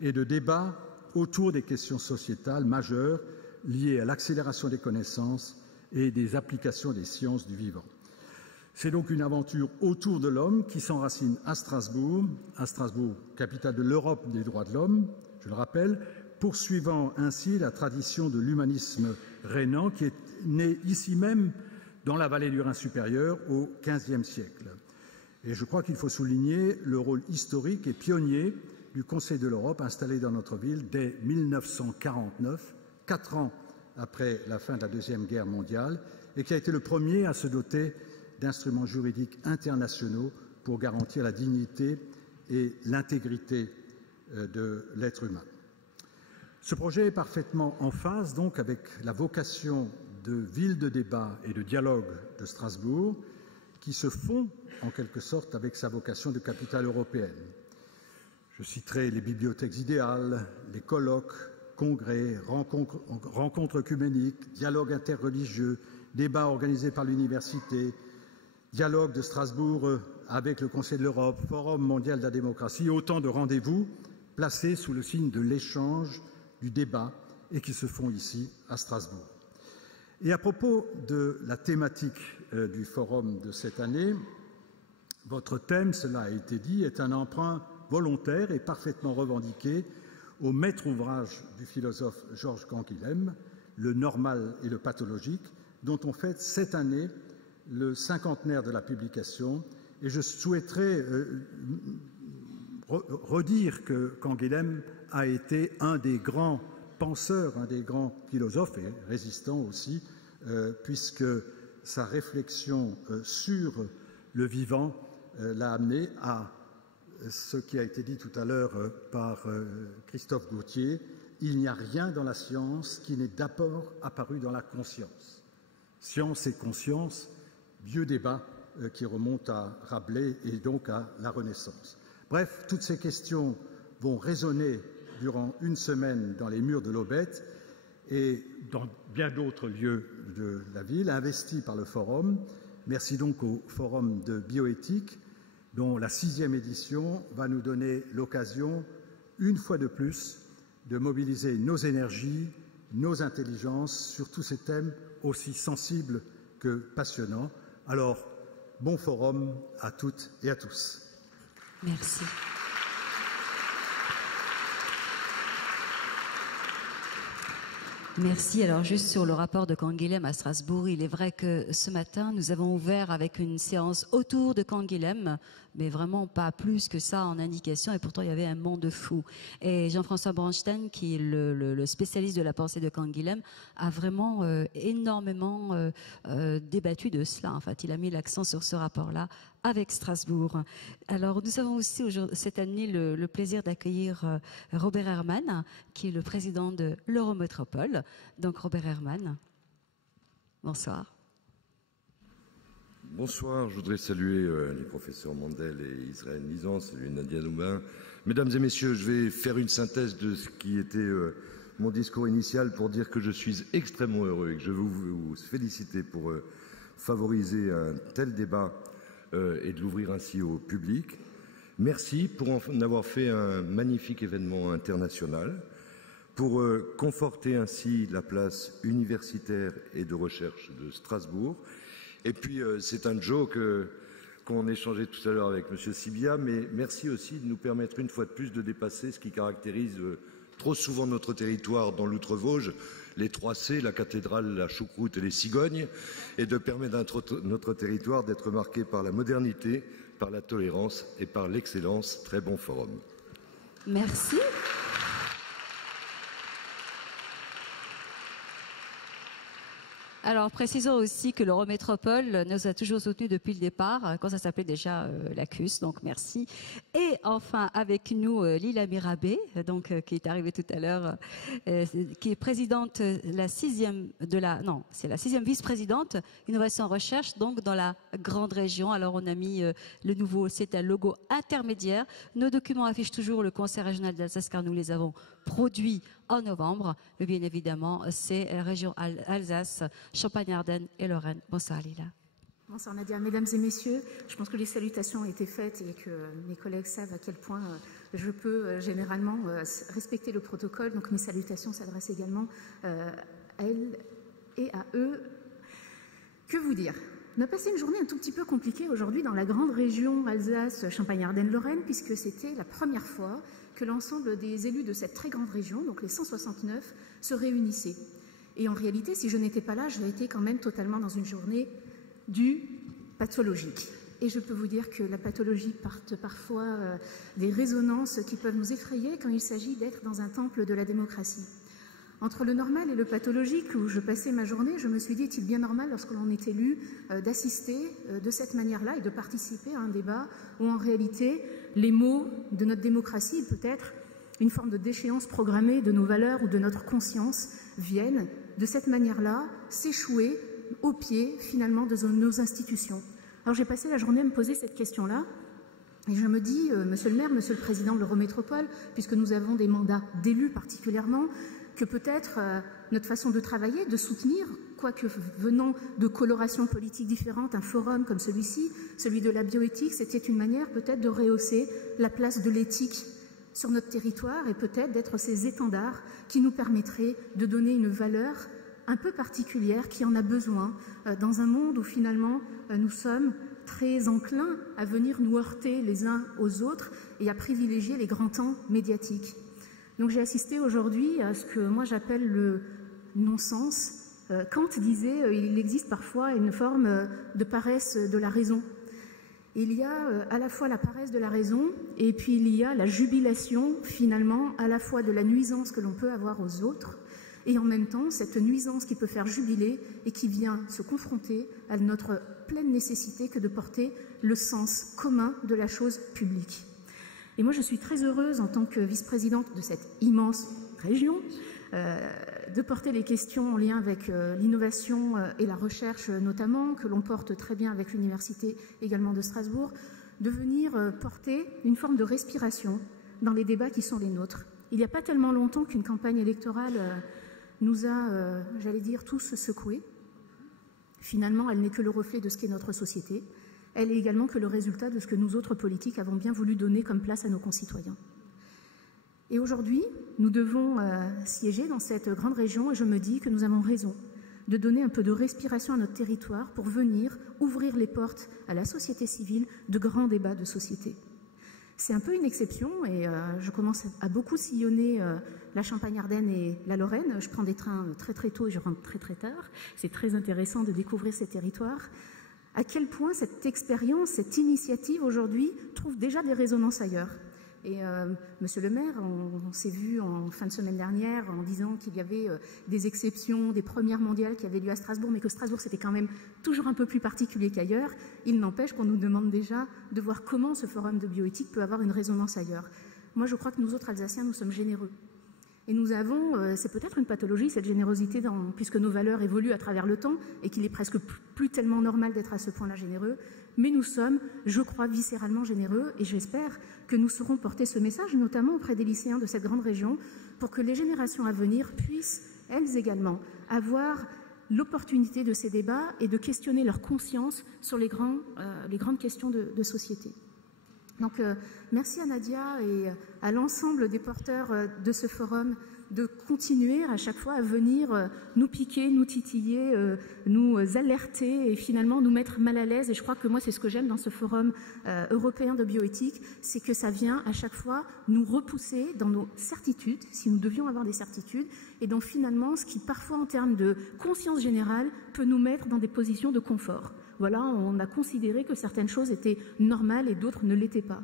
et de débat autour des questions sociétales majeures liées à l'accélération des connaissances et des applications des sciences du vivant. C'est donc une aventure autour de l'homme qui s'enracine à Strasbourg, capitale de l'Europe des droits de l'homme, je le rappelle, poursuivant ainsi la tradition de l'humanisme rhénan qui est né ici même dans la vallée du Rhin supérieur au XVe siècle. Et je crois qu'il faut souligner le rôle historique et pionnier du Conseil de l'Europe installé dans notre ville dès 1949, 4 ans après la fin de la Deuxième Guerre mondiale, et qui a été le premier à se doter d'instruments juridiques internationaux pour garantir la dignité et l'intégrité de l'être humain. Ce projet est parfaitement en phase donc avec la vocation de ville de débat et de dialogue de Strasbourg qui se fond en quelque sorte avec sa vocation de capitale européenne. Je citerai les bibliothèques idéales, les colloques, congrès, rencontres œcuméniques, dialogues interreligieux, débats organisés par l'université, dialogue de Strasbourg avec le Conseil de l'Europe, Forum mondial de la démocratie, autant de rendez-vous placés sous le signe de l'échange, du débat, et qui se font ici à Strasbourg. Et à propos de la thématique du forum de cette année, votre thème, cela a été dit, est un emprunt volontaire et parfaitement revendiqué au maître ouvrage du philosophe Georges Canguilhem, Le normal et le pathologique, dont on fête cette année le cinquantenaire de la publication. Et je souhaiterais redire que Canguilhem a été un des grands penseurs, un des grands philosophes et résistants aussi, puisque sa réflexion sur le vivant l'a amené à ce qui a été dit tout à l'heure par Christophe Gautier: il n'y a rien dans la science qui n'est d'abord apparu dans la conscience. Science et conscience, vieux débat qui remonte à Rabelais et donc à la Renaissance. Bref, toutes ces questions vont résonner durant une semaine dans les murs de l'Aubette et dans bien d'autres lieux de la ville, investis par le Forum. Merci donc au Forum de bioéthique, dont la 6e édition va nous donner l'occasion, une fois de plus, de mobiliser nos énergies, nos intelligences sur tous ces thèmes aussi sensibles que passionnants. Alors, bon forum à toutes et à tous. Merci. Merci. Alors, juste sur le rapport de Canguilhem à Strasbourg, il est vrai que ce matin, nous avons ouvert avec une séance autour de Canguilhem, mais vraiment pas plus que ça en indication, et pourtant il y avait un monde fou. Et Jean-François Bronstein, qui est le spécialiste de la pensée de Canguilhem, a vraiment énormément débattu de cela. En fait, il a mis l'accent sur ce rapport-là avec Strasbourg. Alors, nous avons aussi cette année le plaisir d'accueillir Robert Herrmann, qui est le président de l'Eurométropole. Donc, Robert Herrmann, bonsoir. Bonsoir, je voudrais saluer les professeurs Mandel et Israël Nizan, saluer Nadia Loubin. Mesdames et messieurs, je vais faire une synthèse de ce qui était mon discours initial pour dire que je suis extrêmement heureux et que je veux vous féliciter pour favoriser un tel débat et de l'ouvrir ainsi au public. Merci pour en avoir fait un magnifique événement international, pour conforter ainsi la place universitaire et de recherche de Strasbourg. Et puis, c'est un joke qu'on échangeait tout à l'heure avec M. Sibia, mais merci aussi de nous permettre une fois de plus de dépasser ce qui caractérise trop souvent notre territoire dans l'Outre-Vosges, les 3 C, la cathédrale, la choucroute et les cigognes, et de permettre à notre territoire d'être marqué par la modernité, par la tolérance et par l'excellence. Très bon forum. Merci. Alors, précisons aussi que l'Eurométropole nous a toujours soutenus depuis le départ, quand ça s'appelait déjà l'ACUS, donc merci. Et enfin, avec nous, Lila Mirabé, donc, qui est arrivée tout à l'heure, qui est présidente, la 6e vice-présidente, Innovation Recherche, donc dans la grande région. Alors, on a mis le nouveau, c'est un logo intermédiaire. Nos documents affichent toujours le Conseil régional d'Alsace, car nous les avons produits en novembre. Mais bien évidemment, c'est la région Alsace, Champagne-Ardenne et Lorraine. Bonsoir Lila. Bonsoir Nadia. Mesdames et messieurs, je pense que les salutations ont été faites et que mes collègues savent à quel point je peux généralement respecter le protocole. Donc mes salutations s'adressent également à elles et à eux. Que vous dire ? On a passé une journée un tout petit peu compliquée aujourd'hui dans la grande région Alsace, Champagne-Ardenne-Lorraine, puisque c'était la première fois que l'ensemble des élus de cette très grande région, donc les 169, se réunissaient. Et en réalité, si je n'étais pas là, j'aurais été quand même totalement dans une journée du pathologique. Et je peux vous dire que la pathologie porte parfois des résonances qui peuvent nous effrayer quand il s'agit d'être dans un temple de la démocratie. Entre le normal et le pathologique, où je passais ma journée, je me suis dit, est-il bien normal, lorsque l'on est élu, d'assister de cette manière-là et de participer à un débat où, en réalité, les mots de notre démocratie, peut-être une forme de déchéance programmée de nos valeurs ou de notre conscience, viennent, de cette manière-là, s'échouer au pied, finalement, de nos institutions. Alors, j'ai passé la journée à me poser cette question-là, et je me dis, Monsieur le maire, Monsieur le président de l'Eurométropole, puisque nous avons des mandats d'élus particulièrement, que peut-être notre façon de travailler, de soutenir quoique venant de colorations politiques différentes, un forum comme celui-ci, celui de la bioéthique, c'était une manière peut-être de rehausser la place de l'éthique sur notre territoire et peut-être d'être ces étendards qui nous permettraient de donner une valeur un peu particulière qui en a besoin dans un monde où finalement nous sommes très enclins à venir nous heurter les uns aux autres et à privilégier les grands temps médiatiques. Donc j'ai assisté aujourd'hui à ce que moi j'appelle le non-sens. Kant disait il existe parfois une forme de paresse de la raison. Il y a à la fois la paresse de la raison et puis il y a la jubilation finalement à la fois de la nuisance que l'on peut avoir aux autres et en même temps cette nuisance qui peut faire jubiler et qui vient se confronter à notre pleine nécessité que de porter le sens commun de la chose publique. Et moi je suis très heureuse en tant que vice-présidente de cette immense région de porter les questions en lien avec l'innovation et la recherche notamment, que l'on porte très bien avec l'université également de Strasbourg, de venir porter une forme de respiration dans les débats qui sont les nôtres. Il n'y a pas tellement longtemps qu'une campagne électorale nous a, j'allais dire, tous secoués. Finalement, elle n'est que le reflet de ce qu'est notre société. Elle est également que le résultat de ce que nous autres politiques avons bien voulu donner comme place à nos concitoyens. Et aujourd'hui, nous devons siéger dans cette grande région et je me dis que nous avons raison de donner un peu de respiration à notre territoire pour venir ouvrir les portes à la société civile de grands débats de société. C'est un peu une exception et je commence à beaucoup sillonner la Champagne-Ardenne et la Lorraine. Je prends des trains très très tôt et je rentre très très tard. C'est très intéressant de découvrir ces territoires. À quel point cette expérience, cette initiative aujourd'hui trouve déjà des résonances ailleurs. Et Monsieur le maire, on s'est vu en fin de semaine dernière en disant qu'il y avait des exceptions, des premières mondiales qui avaient lieu à Strasbourg, mais que Strasbourg c'était quand même toujours un peu plus particulier qu'ailleurs. Il n'empêche qu'on nous demande déjà de voir comment ce forum de bioéthique peut avoir une résonance ailleurs. Moi je crois que nous autres Alsaciens, nous sommes généreux. Et nous avons, c'est peut-être une pathologie, cette générosité, puisque nos valeurs évoluent à travers le temps et qu'il est presque plus tellement normal d'être à ce point-là généreux. Mais nous sommes, je crois, viscéralement généreux et j'espère que nous saurons porter ce message, notamment auprès des lycéens de cette grande région, pour que les générations à venir puissent, elles également, avoir l'opportunité de ces débats et de questionner leur conscience sur les grandes questions de société. Donc, merci à Nadia et à l'ensemble des porteurs de ce forum de continuer à chaque fois à venir nous piquer, nous titiller, nous alerter et finalement nous mettre mal à l'aise. Et je crois que moi, c'est ce que j'aime dans ce forum européen de bioéthique, c'est que ça vient à chaque fois nous repousser dans nos certitudes, si nous devions avoir des certitudes, et donc finalement, ce qui parfois en termes de conscience générale peut nous mettre dans des positions de confort. Voilà, on a considéré que certaines choses étaient normales et d'autres ne l'étaient pas.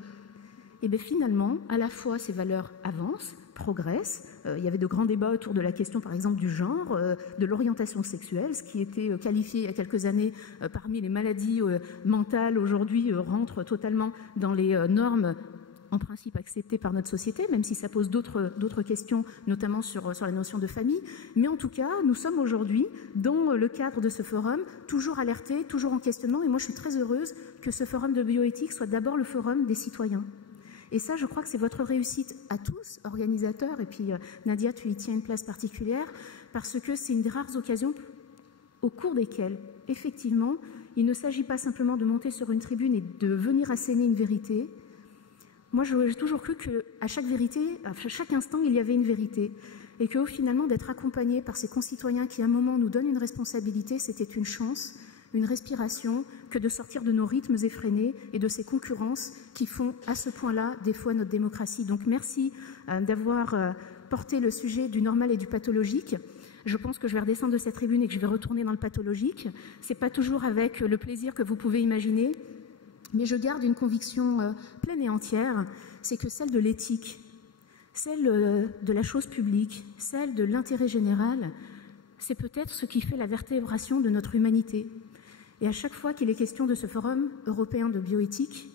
Et bien finalement, à la fois ces valeurs avancent, progressent. Il y avait de grands débats autour de la question, par exemple, du genre, de l'orientation sexuelle, ce qui était qualifié il y a quelques années parmi les maladies mentales, aujourd'hui rentre totalement dans les normes en principe acceptées par notre société, même si ça pose d'autres questions, notamment sur la notion de famille. Mais en tout cas, nous sommes aujourd'hui, dans le cadre de ce forum, toujours alertés, toujours en questionnement. Et moi, je suis très heureuse que ce forum de bioéthique soit d'abord le forum des citoyens. Et ça, je crois que c'est votre réussite à tous, organisateurs, et puis Nadia, tu y tiens une place particulière, parce que c'est une des rares occasions au cours desquelles, effectivement, il ne s'agit pas simplement de monter sur une tribune et de venir asséner une vérité. Moi, j'ai toujours cru qu'à chaque vérité, à chaque instant, il y avait une vérité. Et que finalement, d'être accompagné par ces concitoyens qui, à un moment, nous donnent une responsabilité, c'était une chance, une respiration, que de sortir de nos rythmes effrénés et de ces concurrences qui font à ce point-là des fois notre démocratie. Donc merci d'avoir porté le sujet du normal et du pathologique. Je pense que je vais redescendre de cette tribune et que je vais retourner dans le pathologique. C'est pas toujours avec le plaisir que vous pouvez imaginer, mais je garde une conviction pleine et entière, c'est que celle de l'éthique, celle de la chose publique, celle de l'intérêt général, c'est peut-être ce qui fait la vertébration de notre humanité. Et à chaque fois qu'il est question de ce forum européen de bioéthique,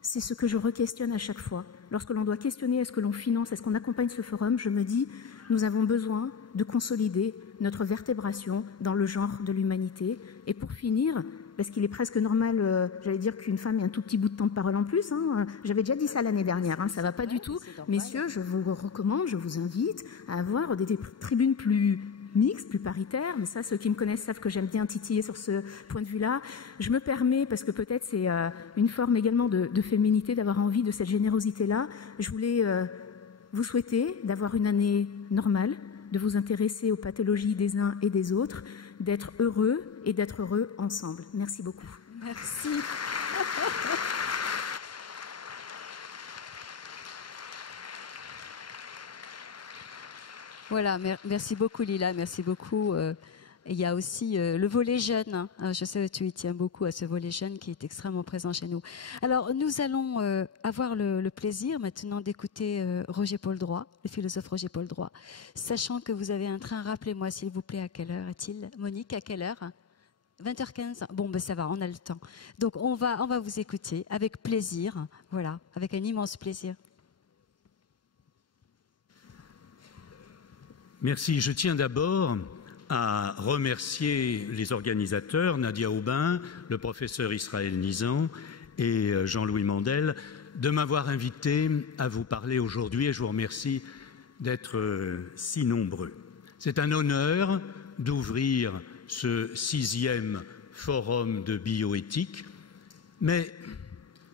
c'est ce que je re-questionne à chaque fois. Lorsque l'on doit questionner est-ce que l'on finance, est-ce qu'on accompagne ce forum, je me dis, nous avons besoin de consolider notre vertébration dans le genre de l'humanité. Et pour finir, parce qu'il est presque normal, j'allais dire qu'une femme ait un tout petit bout de temps de parole en plus, j'avais déjà dit ça l'année dernière, ça ne va pas du tout. Messieurs, je vous recommande, je vous invite à avoir des tribunes plus mixte, plus paritaire, mais ça, ceux qui me connaissent savent que j'aime bien titiller sur ce point de vue-là. Je me permets, parce que peut-être c'est une forme également de féminité, d'avoir envie de cette générosité-là, je voulais vous souhaiter d'avoir une année normale, de vous intéresser aux pathologies des uns et des autres, d'être heureux et d'être heureux ensemble. Merci beaucoup. Merci. Voilà, merci beaucoup Lila, merci beaucoup. Il y a aussi le volet jeune. Hein. Je sais que tu y tiens beaucoup à ce volet jeune qui est extrêmement présent chez nous. Alors, nous allons avoir le plaisir maintenant d'écouter Roger-Paul Droit, le philosophe Roger-Paul Droit. Sachant que vous avez un train, rappelez-moi s'il vous plaît à quelle heure est-il? Monique, à quelle heure? 20h15. Bon, ben ça va, on a le temps. Donc, on va vous écouter avec plaisir. Voilà, avec un immense plaisir. Merci. Je tiens d'abord à remercier les organisateurs, Nadia Aubin, le professeur Israël Nizan et Jean-Louis Mandel, de m'avoir invité à vous parler aujourd'hui et je vous remercie d'être si nombreux. C'est un honneur d'ouvrir ce 6e forum de bioéthique, mais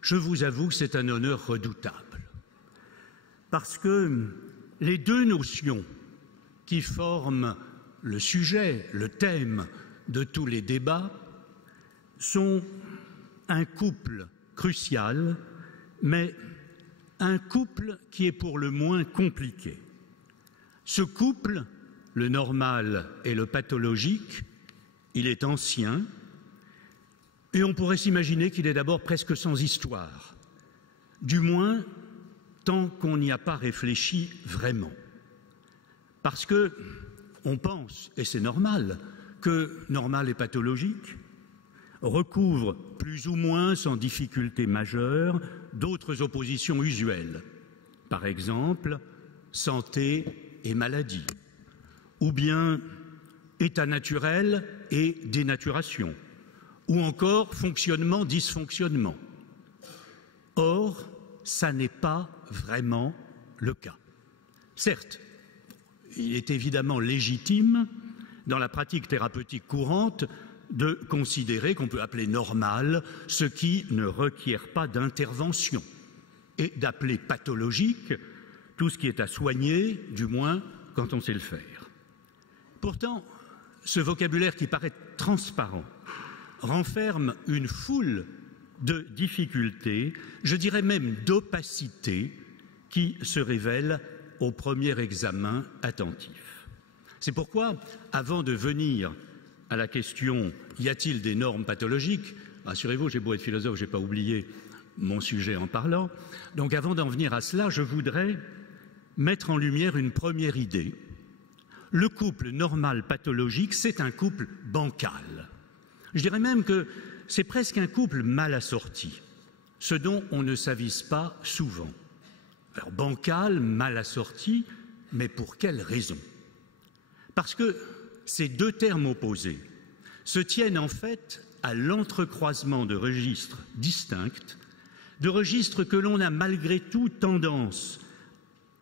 je vous avoue que c'est un honneur redoutable parce que les deux notions qui forment le sujet, le thème de tous les débats, sont un couple crucial, mais un couple qui est pour le moins compliqué. Ce couple, le normal et le pathologique, il est ancien, et on pourrait s'imaginer qu'il est d'abord presque sans histoire, du moins tant qu'on n'y a pas réfléchi vraiment. Parce que on pense, et c'est normal, que normal et pathologique recouvrent plus ou moins sans difficulté majeure d'autres oppositions usuelles. Par exemple, santé et maladie, ou bien état naturel et dénaturation, ou encore fonctionnement-dysfonctionnement. Or, ça n'est pas vraiment le cas. Certes, il est évidemment légitime, dans la pratique thérapeutique courante, de considérer qu'on peut appeler normal ce qui ne requiert pas d'intervention et d'appeler pathologique tout ce qui est à soigner, du moins quand on sait le faire. Pourtant, ce vocabulaire qui paraît transparent renferme une foule de difficultés, je dirais même d'opacité, qui se révèlent au premier examen attentif. C'est pourquoi, avant de venir à la question « y a-t-il des normes pathologiques ?», rassurez-vous, j'ai beau être philosophe, je n'ai pas oublié mon sujet en parlant. Donc avant d'en venir à cela, je voudrais mettre en lumière une première idée. Le couple normal-pathologique, c'est un couple bancal. Je dirais même que c'est presque un couple mal assorti, ce dont on ne s'avise pas souvent. Alors bancal, mal assorti, mais pour quelle raison? Parce que ces deux termes opposés se tiennent en fait à l'entrecroisement de registres distincts, de registres que l'on a malgré tout tendance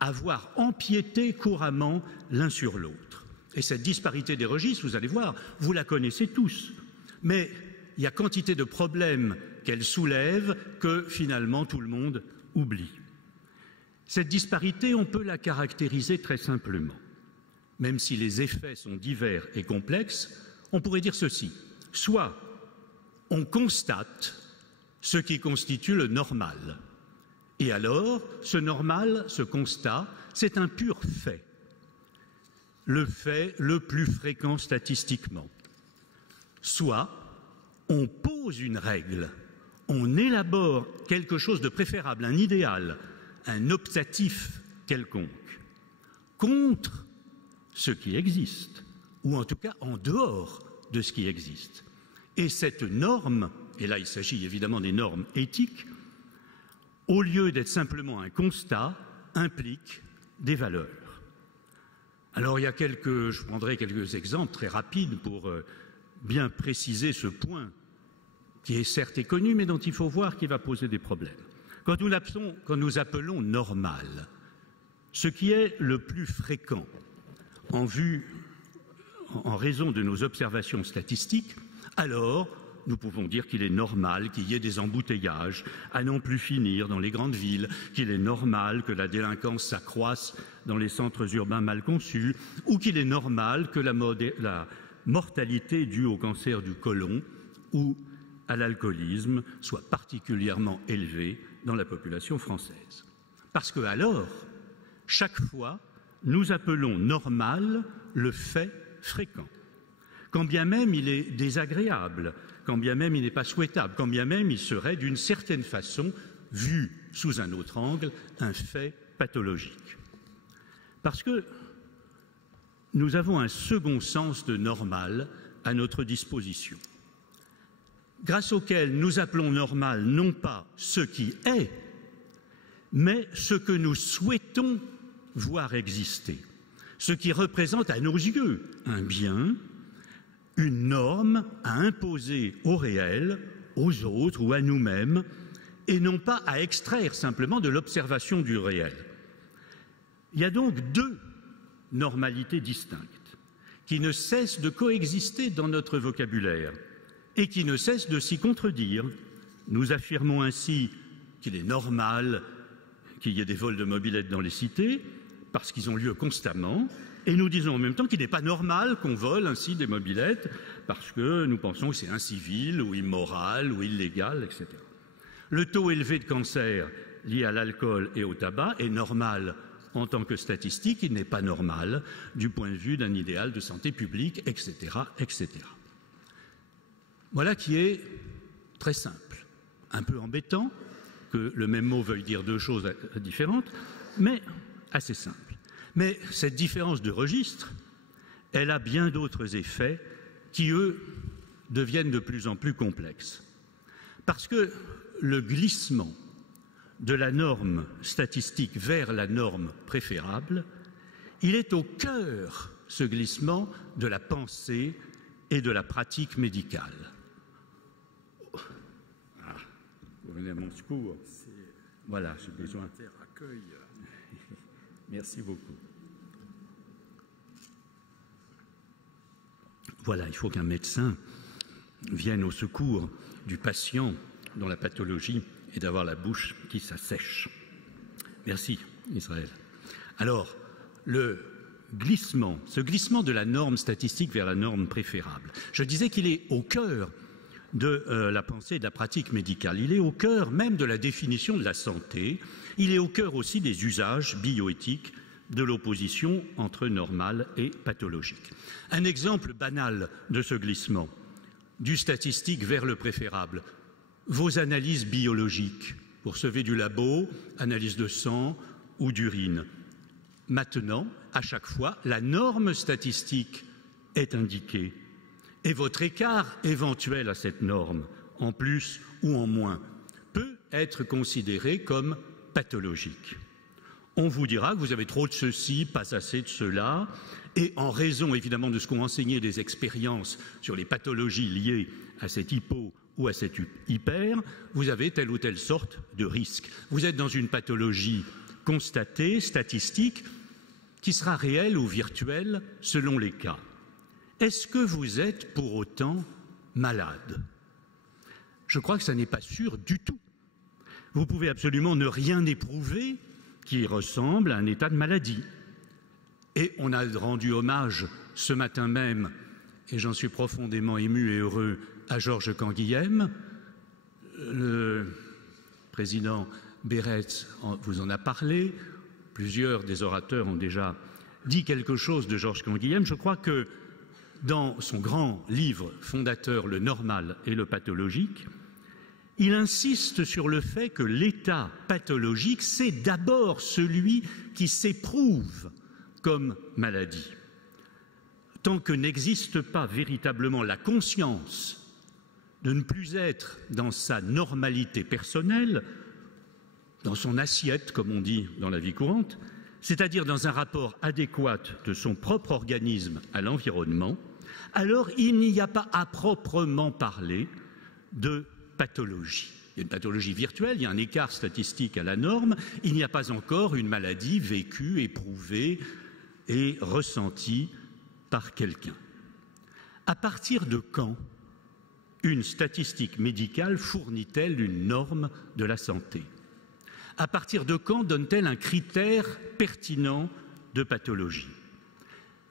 à voir empiéter couramment l'un sur l'autre. Et cette disparité des registres, vous allez voir, vous la connaissez tous, mais il y a quantité de problèmes qu'elle soulève que finalement tout le monde oublie. Cette disparité, on peut la caractériser très simplement. Même si les effets sont divers et complexes, on pourrait dire ceci. Soit on constate ce qui constitue le normal. Et alors, ce normal, ce constat, c'est un pur fait. Le fait le plus fréquent statistiquement. Soit on pose une règle, on élabore quelque chose de préférable, un idéal, un optatif quelconque, contre ce qui existe, ou en tout cas en dehors de ce qui existe. Et cette norme, et là il s'agit évidemment des normes éthiques, au lieu d'être simplement un constat, implique des valeurs. Alors je prendrai quelques exemples très rapides pour bien préciser ce point, qui est certes connu, mais dont il faut voir qu'il va poser des problèmes. Quand nous appelons normal, ce qui est le plus fréquent en vue en raison de nos observations statistiques, alors nous pouvons dire qu'il est normal qu'il y ait des embouteillages à n'en plus finir dans les grandes villes, qu'il est normal que la délinquance s'accroisse dans les centres urbains mal conçus, ou qu'il est normal que la mortalité due au cancer du côlon ou à l'alcoolisme soit particulièrement élevée dans la population française. Parce que alors, chaque fois, nous appelons normal le fait fréquent. Quand bien même il est désagréable, quand bien même il n'est pas souhaitable, quand bien même il serait d'une certaine façon, vu sous un autre angle, un fait pathologique. Parce que nous avons un second sens de normal à notre disposition, grâce auquel nous appelons normal non pas ce qui est, mais ce que nous souhaitons voir exister, ce qui représente à nos yeux un bien, une norme à imposer au réel, aux autres ou à nous-mêmes, et non pas à extraire simplement de l'observation du réel. Il y a donc deux normalités distinctes qui ne cessent de coexister dans notre vocabulaire et qui ne cessent de s'y contredire. Nous affirmons ainsi qu'il est normal qu'il y ait des vols de mobylettes dans les cités, parce qu'ils ont lieu constamment, et nous disons en même temps qu'il n'est pas normal qu'on vole ainsi des mobylettes, parce que nous pensons que c'est incivil ou immoral ou illégal, etc. Le taux élevé de cancer lié à l'alcool et au tabac est normal en tant que statistique, il n'est pas normal du point de vue d'un idéal de santé publique, etc., etc. Voilà qui est très simple, un peu embêtant, que le même mot veuille dire deux choses différentes, mais assez simple. Mais cette différence de registre, elle a bien d'autres effets qui, eux, deviennent de plus en plus complexes. Parce que le glissement de la norme statistique vers la norme préférable, il est au cœur, ce glissement, de la pensée et de la pratique médicale. Ah, vous venez à mon secours. Voilà, j'ai besoin. Merci beaucoup. Voilà, il faut qu'un médecin vienne au secours du patient dont la pathologie est d'avoir la bouche qui s'assèche. Merci, Israël. Alors, ce glissement de la norme statistique vers la norme préférable, je disais qu'il est au cœur de la pensée et de la pratique médicale. Il est au cœur même de la définition de la santé. Il est au cœur aussi des usages bioéthiques de l'opposition entre normal et pathologique. Un exemple banal de ce glissement, du statistique vers le préférable. Vos analyses biologiques, vous recevez du labo, analyse de sang ou d'urine. Maintenant, à chaque fois, la norme statistique est indiquée et votre écart éventuel à cette norme, en plus ou en moins, peut être considéré comme pathologique. On vous dira que vous avez trop de ceci, pas assez de cela, et en raison évidemment de ce qu'ont enseigné des expériences sur les pathologies liées à cette hypo ou à cette hyper, vous avez telle ou telle sorte de risque. Vous êtes dans une pathologie constatée, statistique, qui sera réelle ou virtuelle selon les cas. Est-ce que vous êtes pour autant malade? Je crois que ça n'est pas sûr du tout. Vous pouvez absolument ne rien éprouver qui ressemble à un état de maladie. Et on a rendu hommage ce matin même, et j'en suis profondément ému et heureux, à Georges Canguilhem. Le président Béretz vous en a parlé, plusieurs des orateurs ont déjà dit quelque chose de Georges Canguilhem. Je crois que dans son grand livre fondateur, Le normal et le pathologique, il insiste sur le fait que l'état pathologique, c'est d'abord celui qui s'éprouve comme maladie. Tant que n'existe pas véritablement la conscience de ne plus être dans sa normalité personnelle, dans son assiette, comme on dit dans la vie courante, c'est-à-dire dans un rapport adéquat de son propre organisme à l'environnement, alors il n'y a pas à proprement parler de pathologie. Il y a une pathologie virtuelle, il y a un écart statistique à la norme, il n'y a pas encore une maladie vécue, éprouvée et ressentie par quelqu'un. À partir de quand une statistique médicale fournit-elle une norme de la santé? À partir de quand donne-t-elle un critère pertinent de pathologie?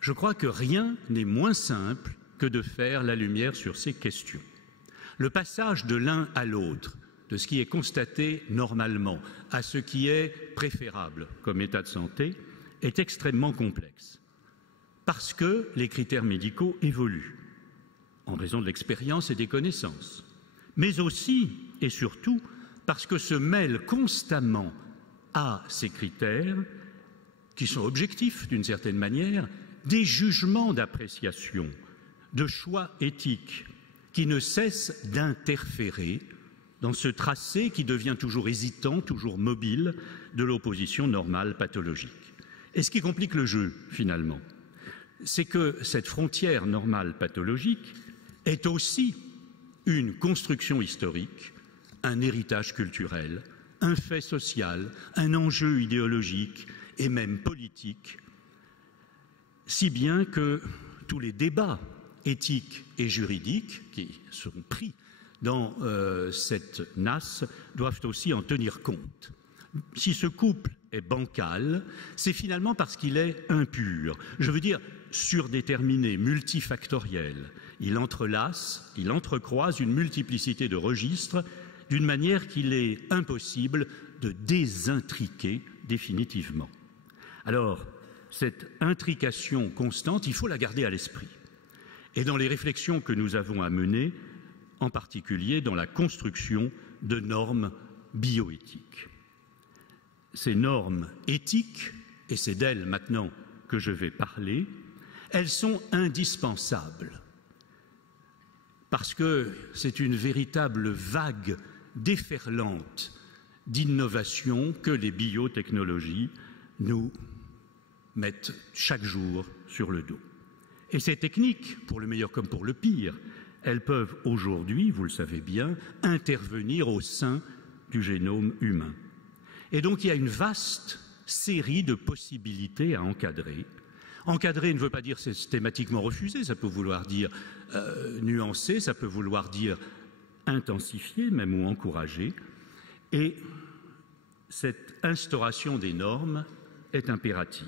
Je crois que rien n'est moins simple que de faire la lumière sur ces questions. Le passage de l'un à l'autre, de ce qui est constaté normalement à ce qui est préférable comme état de santé, est extrêmement complexe. Parce que les critères médicaux évoluent, en raison de l'expérience et des connaissances, mais aussi et surtout parce que se mêlent constamment à ces critères, qui sont objectifs d'une certaine manière, des jugements d'appréciation, de choix éthiques, qui ne cessent d'interférer dans ce tracé qui devient toujours hésitant, toujours mobile, de l'opposition normale pathologique. Et ce qui complique le jeu, finalement, c'est que cette frontière normale pathologique est aussi une construction historique, un héritage culturel, un fait social, un enjeu idéologique et même politique, si bien que tous les débats éthiques et juridiques qui seront pris dans cette nasse doivent aussi en tenir compte. Si ce couple est bancal, c'est finalement parce qu'il est impur, je veux dire surdéterminé, multifactoriel. Il entrelace, il entrecroise une multiplicité de registres d'une manière qu'il est impossible de désintriquer définitivement. Alors, cette intrication constante, il faut la garder à l'esprit. Et dans les réflexions que nous avons à mener, en particulier dans la construction de normes bioéthiques. Ces normes éthiques, et c'est d'elles maintenant que je vais parler, elles sont indispensables parce que c'est une véritable vague déferlante d'innovation que les biotechnologies nous mettent chaque jour sur le dos. Et ces techniques, pour le meilleur comme pour le pire, elles peuvent aujourd'hui, vous le savez bien, intervenir au sein du génome humain. Et donc il y a une vaste série de possibilités à encadrer. Encadrer ne veut pas dire systématiquement refuser, ça peut vouloir dire nuancer, ça peut vouloir dire intensifier même ou encourager. Et cette instauration des normes est impérative.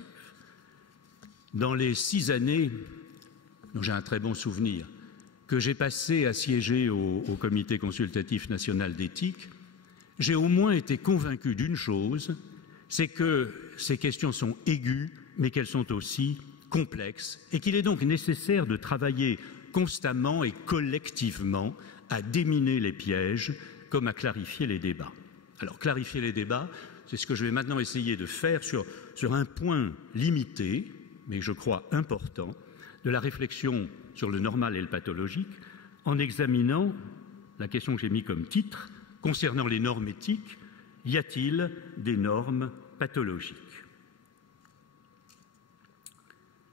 Dans les 6 années, dont j'ai un très bon souvenir, que j'ai passé à siéger au Comité consultatif national d'éthique, j'ai au moins été convaincu d'une chose, c'est que ces questions sont aiguës, mais qu'elles sont aussi complexes, et qu'il est donc nécessaire de travailler constamment et collectivement à déminer les pièges, comme à clarifier les débats. Alors, clarifier les débats, c'est ce que je vais maintenant essayer de faire sur un point limité, mais je crois important, de la réflexion sur le normal et le pathologique, en examinant la question que j'ai mise comme titre, concernant les normes éthiques, y a-t-il des normes pathologiques?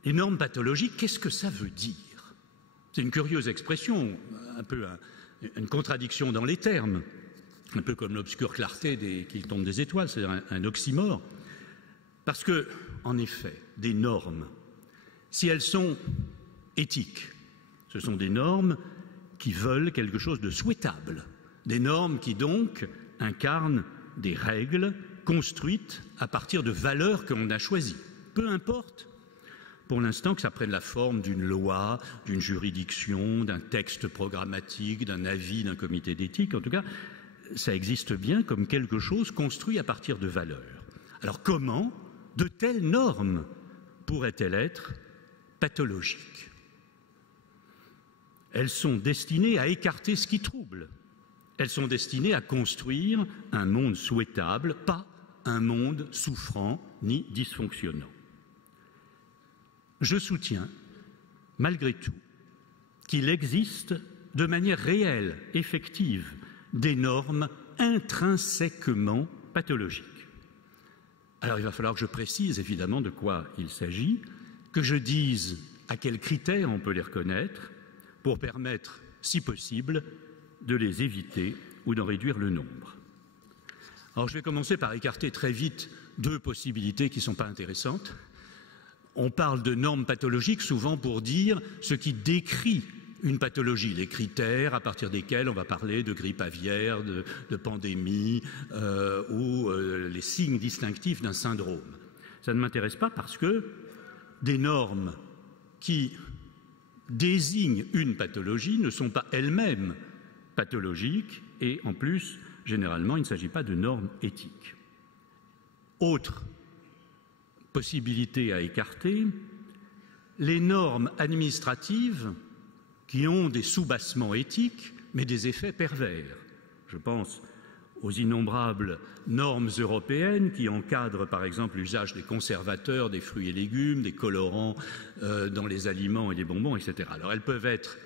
Les normes pathologiques, qu'est-ce que ça veut dire? C'est une curieuse expression, un peu une contradiction dans les termes, un peu comme l'obscure clarté qui tombe des étoiles, c'est-à-dire un oxymore. Parce que, en effet, des normes, si elles sont éthiques, ce sont des normes qui veulent quelque chose de souhaitable, des normes qui donc incarnent des règles construites à partir de valeurs que l'on a choisies. Peu importe, pour l'instant, que ça prenne la forme d'une loi, d'une juridiction, d'un texte programmatique, d'un avis d'un comité d'éthique, en tout cas, ça existe bien comme quelque chose construit à partir de valeurs. Alors comment de telles normes pourraient-elles être pathologiques? Elles sont destinées à écarter ce qui trouble. Elles sont destinées à construire un monde souhaitable, pas un monde souffrant ni dysfonctionnant. Je soutiens, malgré tout, qu'il existe de manière réelle, effective, des normes intrinsèquement pathologiques. Alors il va falloir que je précise évidemment de quoi il s'agit, que je dise à quels critères on peut les reconnaître pour permettre, si possible, de les éviter ou d'en réduire le nombre. Alors je vais commencer par écarter très vite 2 possibilités qui ne sont pas intéressantes. On parle de normes pathologiques souvent pour dire ce qui décrit une pathologie, les critères à partir desquels on va parler de grippe aviaire, de pandémie ou les signes distinctifs d'un syndrome. Ça ne m'intéresse pas parce que des normes qui désignent une pathologie ne sont pas elles-mêmes pathologiques et en plus, généralement, il ne s'agit pas de normes éthiques. Autre possibilité à écarter, les normes administratives qui ont des soubassements éthiques, mais des effets pervers. Je pense aux innombrables normes européennes qui encadrent par exemple l'usage des conservateurs, des fruits et légumes, des colorants dans les aliments et les bonbons, etc. Alors elles peuvent être,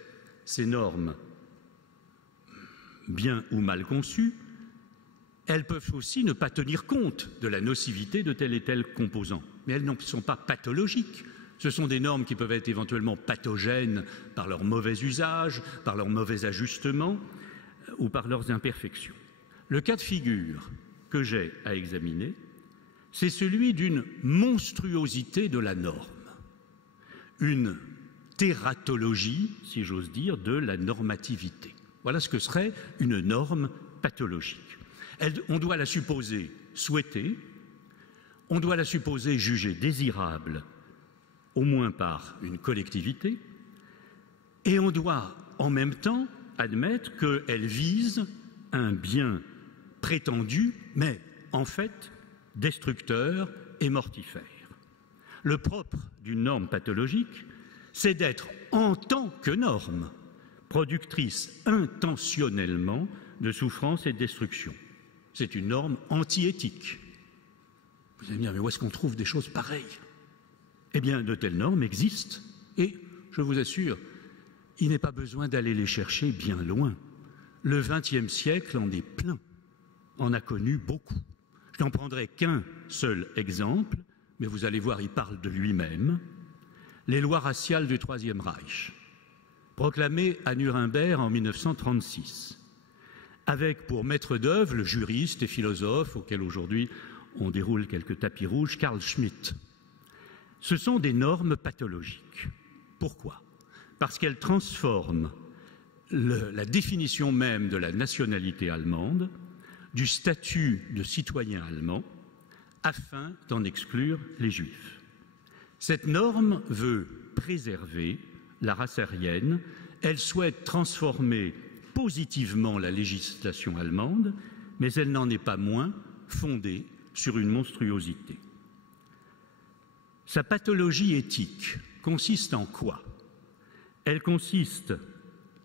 ces normes, bien ou mal conçues, elles peuvent aussi ne pas tenir compte de la nocivité de tel et tel composant, mais elles ne sont pas pathologiques. Ce sont des normes qui peuvent être éventuellement pathogènes par leur mauvais usage, par leur mauvais ajustement ou par leurs imperfections. Le cas de figure que j'ai à examiner, c'est celui d'une monstruosité de la norme, une tératologie, si j'ose dire, de la normativité. Voilà ce que serait une norme pathologique. On doit la supposer souhaitée, on doit la supposer jugée désirable, au moins par une collectivité, et on doit en même temps admettre qu'elle vise un bien prétendu, mais en fait destructeur et mortifère. Le propre d'une norme pathologique, c'est d'être en tant que norme productrice intentionnellement de souffrance et de destruction. C'est une norme anti-éthique. Vous allez me dire, mais où est-ce qu'on trouve des choses pareilles? Eh bien, de telles normes existent et, je vous assure, il n'est pas besoin d'aller les chercher bien loin. Le XXe siècle en est plein, en a connu beaucoup. Je n'en prendrai qu'un seul exemple, mais vous allez voir, il parle de lui-même. Les lois raciales du Troisième Reich, proclamées à Nuremberg en 1936, avec pour maître d'œuvre le juriste et philosophe auquel aujourd'hui on déroule quelques tapis rouges, Carl Schmitt. Ce sont des normes pathologiques. Pourquoi? Parce qu'elles transforment la définition même de la nationalité allemande, du statut de citoyen allemand, afin d'en exclure les Juifs. Cette norme veut préserver la race aryenne, elle souhaite transformer positivement la législation allemande, mais elle n'en est pas moins fondée sur une monstruosité. Sa pathologie éthique consiste en quoi? Elle consiste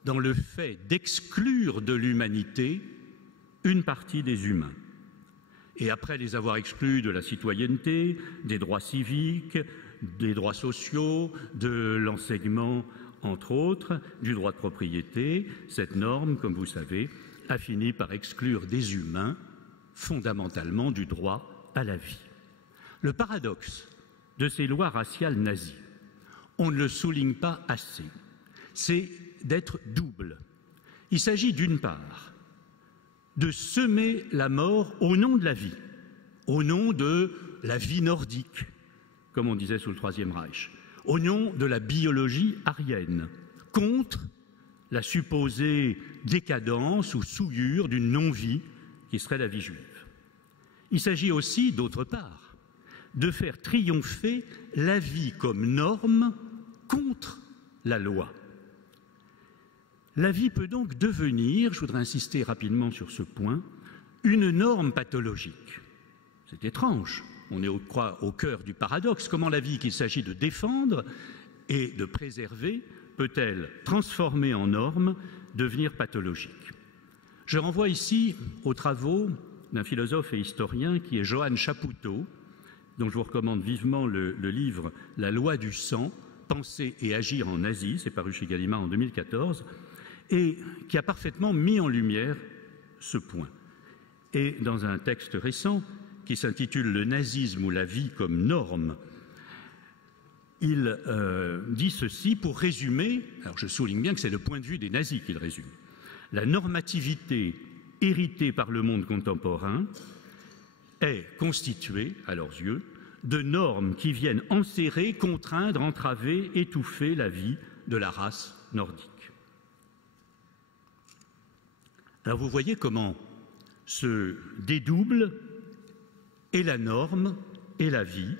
dans le fait d'exclure de l'humanité une partie des humains. Et après les avoir exclus de la citoyenneté, des droits civiques, des droits sociaux, de l'enseignement, entre autres, du droit de propriété, cette norme, comme vous savez, a fini par exclure des humains fondamentalement du droit à la vie. Le paradoxe de ces lois raciales nazies, on ne le souligne pas assez, c'est d'être double. Il s'agit d'une part de semer la mort au nom de la vie, au nom de la vie nordique, comme on disait sous le Troisième Reich, au nom de la biologie aryenne, contre la supposée décadence ou souillure d'une non-vie qui serait la vie juive. Il s'agit aussi, d'autre part, de faire triompher la vie comme norme contre la loi. La vie peut donc devenir, je voudrais insister rapidement sur ce point, une norme pathologique. C'est étrange, on est au cœur du paradoxe. Comment la vie qu'il s'agit de défendre et de préserver peut-elle, transformée en norme, devenir pathologique? Je renvoie ici aux travaux d'un philosophe et historien qui est Johann Chapoutot, dont je vous recommande vivement le livre « La loi du sang, penser et agir en Asie », c'est paru chez Gallimard en 2014, et qui a parfaitement mis en lumière ce point. Et dans un texte récent qui s'intitule « Le nazisme ou la vie comme norme », il dit ceci pour résumer, alors je souligne bien que c'est le point de vue des nazis qu'il résume, la normativité héritée par le monde contemporain est constituée, à leurs yeux, de normes qui viennent enserrer, contraindre, entraver, étouffer la vie de la race nordique. Alors vous voyez comment se dédouble et la norme et la vie,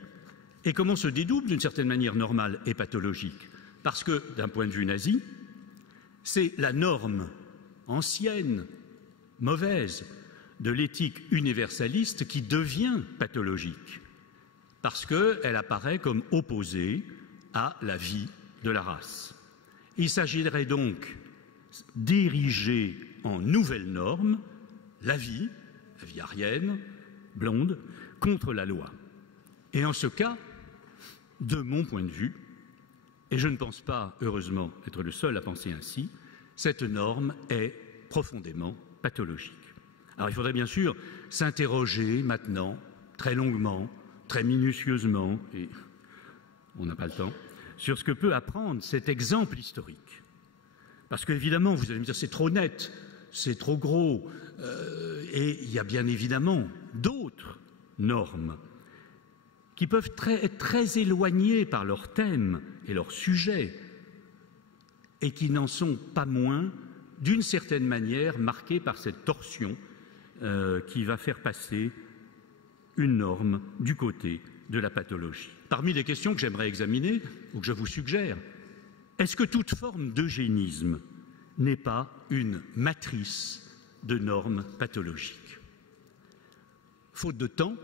et comment se dédouble d'une certaine manière normale et pathologique. Parce que, d'un point de vue nazi, c'est la norme ancienne, mauvaise, de l'éthique universaliste qui devient pathologique, parce qu'elle apparaît comme opposée à la vie de la race. Il s'agirait donc d'ériger en nouvelle norme la vie aryenne, blonde, contre la loi. Et en ce cas, de mon point de vue, et je ne pense pas, heureusement, être le seul à penser ainsi, cette norme est profondément pathologique. Alors il faudrait bien sûr s'interroger maintenant, très longuement, très minutieusement, et on n'a pas le temps, sur ce que peut apprendre cet exemple historique. Parce qu'évidemment, vous allez me dire, c'est trop net, c'est trop gros, et il y a bien évidemment d'autres normes qui peuvent être très éloignées par leur thème et leur sujet, et qui n'en sont pas moins, d'une certaine manière, marquées par cette torsion qui va faire passer une norme du côté de la pathologie. Parmi les questions que j'aimerais examiner, ou que je vous suggère, est-ce que toute forme d'eugénisme n'est pas une matrice de normes pathologiques? Faute de temps,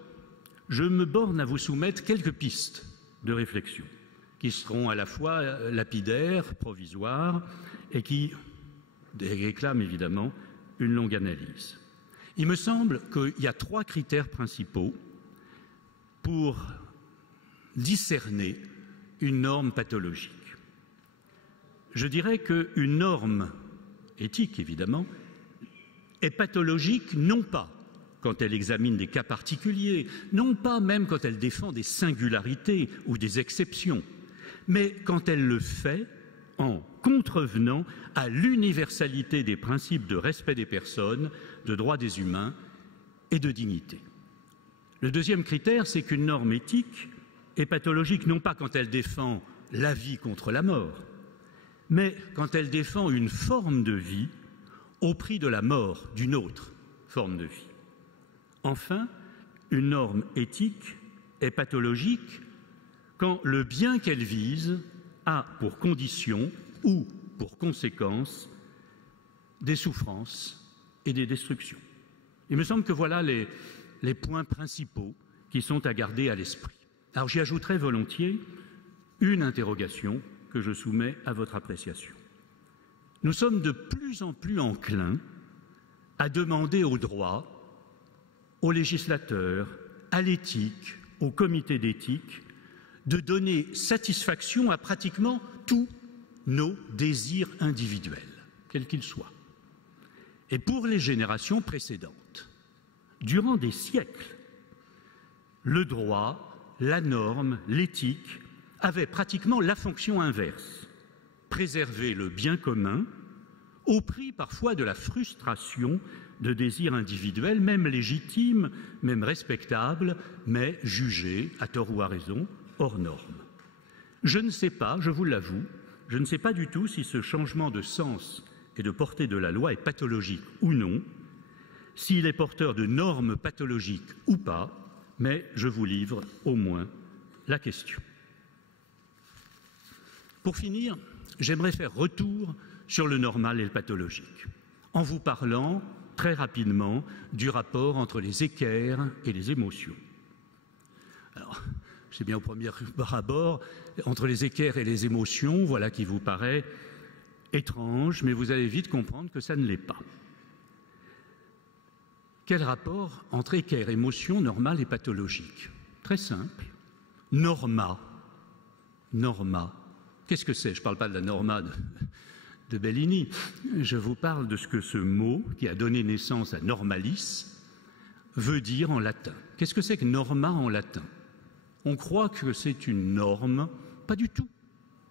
je me borne à vous soumettre quelques pistes de réflexion qui seront à la fois lapidaires, provisoires, et qui réclament évidemment une longue analyse. Il me semble qu'il y a 3 critères principaux pour discerner une norme pathologique. Je dirais qu'une norme éthique, évidemment, est pathologique non pas quand elle examine des cas particuliers, non pas même quand elle défend des singularités ou des exceptions, mais quand elle le fait en contrevenant à l'universalité des principes de respect des personnes, de droits des humains et de dignité. Le deuxième critère, c'est qu'une norme éthique est pathologique non pas quand elle défend la vie contre la mort, mais quand elle défend une forme de vie au prix de la mort d'une autre forme de vie. Enfin, une norme éthique est pathologique quand le bien qu'elle vise a pour condition ou pour conséquence des souffrances et des destructions. Il me semble que voilà les points principaux qui sont à garder à l'esprit. Alors j'y ajouterai volontiers une interrogation que je soumets à votre appréciation. Nous sommes de plus en plus enclins à demander au droit, aux législateurs, à l'éthique, au comité d'éthique, de donner satisfaction à pratiquement tous nos désirs individuels, quels qu'ils soient. Et pour les générations précédentes, durant des siècles, le droit, la norme, l'éthique avaient pratiquement la fonction inverse, préserver le bien commun au prix parfois de la frustration de désirs individuels, même légitimes, même respectables, mais jugés, à tort ou à raison, hors normes. Je ne sais pas, je vous l'avoue, je ne sais pas du tout si ce changement de sens et de portée de la loi est pathologique ou non, s'il est porteur de normes pathologiques ou pas, mais je vous livre au moins la question. Pour finir, j'aimerais faire retour sur le normal et le pathologique, en vous parlant très rapidement du rapport entre les équerres et les émotions. Alors, c'est bien au premier abord, entre les équerres et les émotions, voilà qui vous paraît étrange, mais vous allez vite comprendre que ça ne l'est pas. Quel rapport entre équerre, émotion normale et pathologique? Très simple. Norma. Norma. Qu'est-ce que c'est? Je ne parle pas de la norma de Bellini. Je vous parle de ce que ce mot, qui a donné naissance à normalis, veut dire en latin. Qu'est-ce que c'est que norma en latin? On croit que c'est une norme. Pas du tout.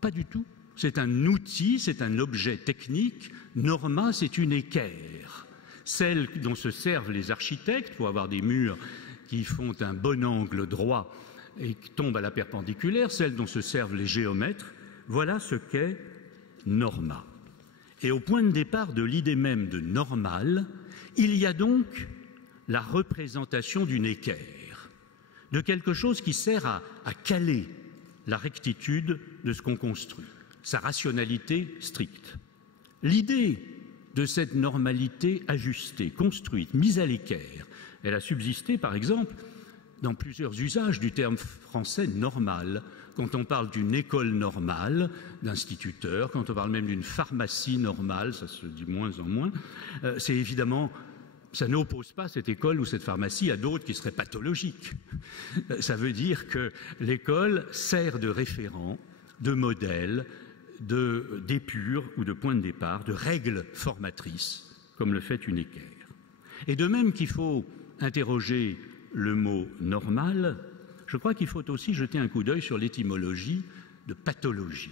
Pas du tout. C'est un outil, c'est un objet technique. Norma, c'est une équerre. Celle dont se servent les architectes pour avoir des murs qui font un bon angle droit et qui tombent à la perpendiculaire, celle dont se servent les géomètres. Voilà ce qu'est norma. Et au point de départ de l'idée même de normal, il y a donc la représentation d'une équerre, de quelque chose qui sert à caler la rectitude de ce qu'on construit, sa rationalité stricte. L'idée de cette normalité ajustée, construite, mise à l'équerre, elle a subsisté par exemple dans plusieurs usages du terme français normal, quand on parle d'une école normale, d'instituteur, quand on parle même d'une pharmacie normale, ça se dit moins en moins, c'est évidemment, ça n'oppose pas cette école ou cette pharmacie à d'autres qui seraient pathologiques. Ça veut dire que l'école sert de référent, de modèle, d'épure ou de point de départ, de règle formatrice, comme le fait une équerre. Et de même qu'il faut interroger le mot normal, je crois qu'il faut aussi jeter un coup d'œil sur l'étymologie de pathologie.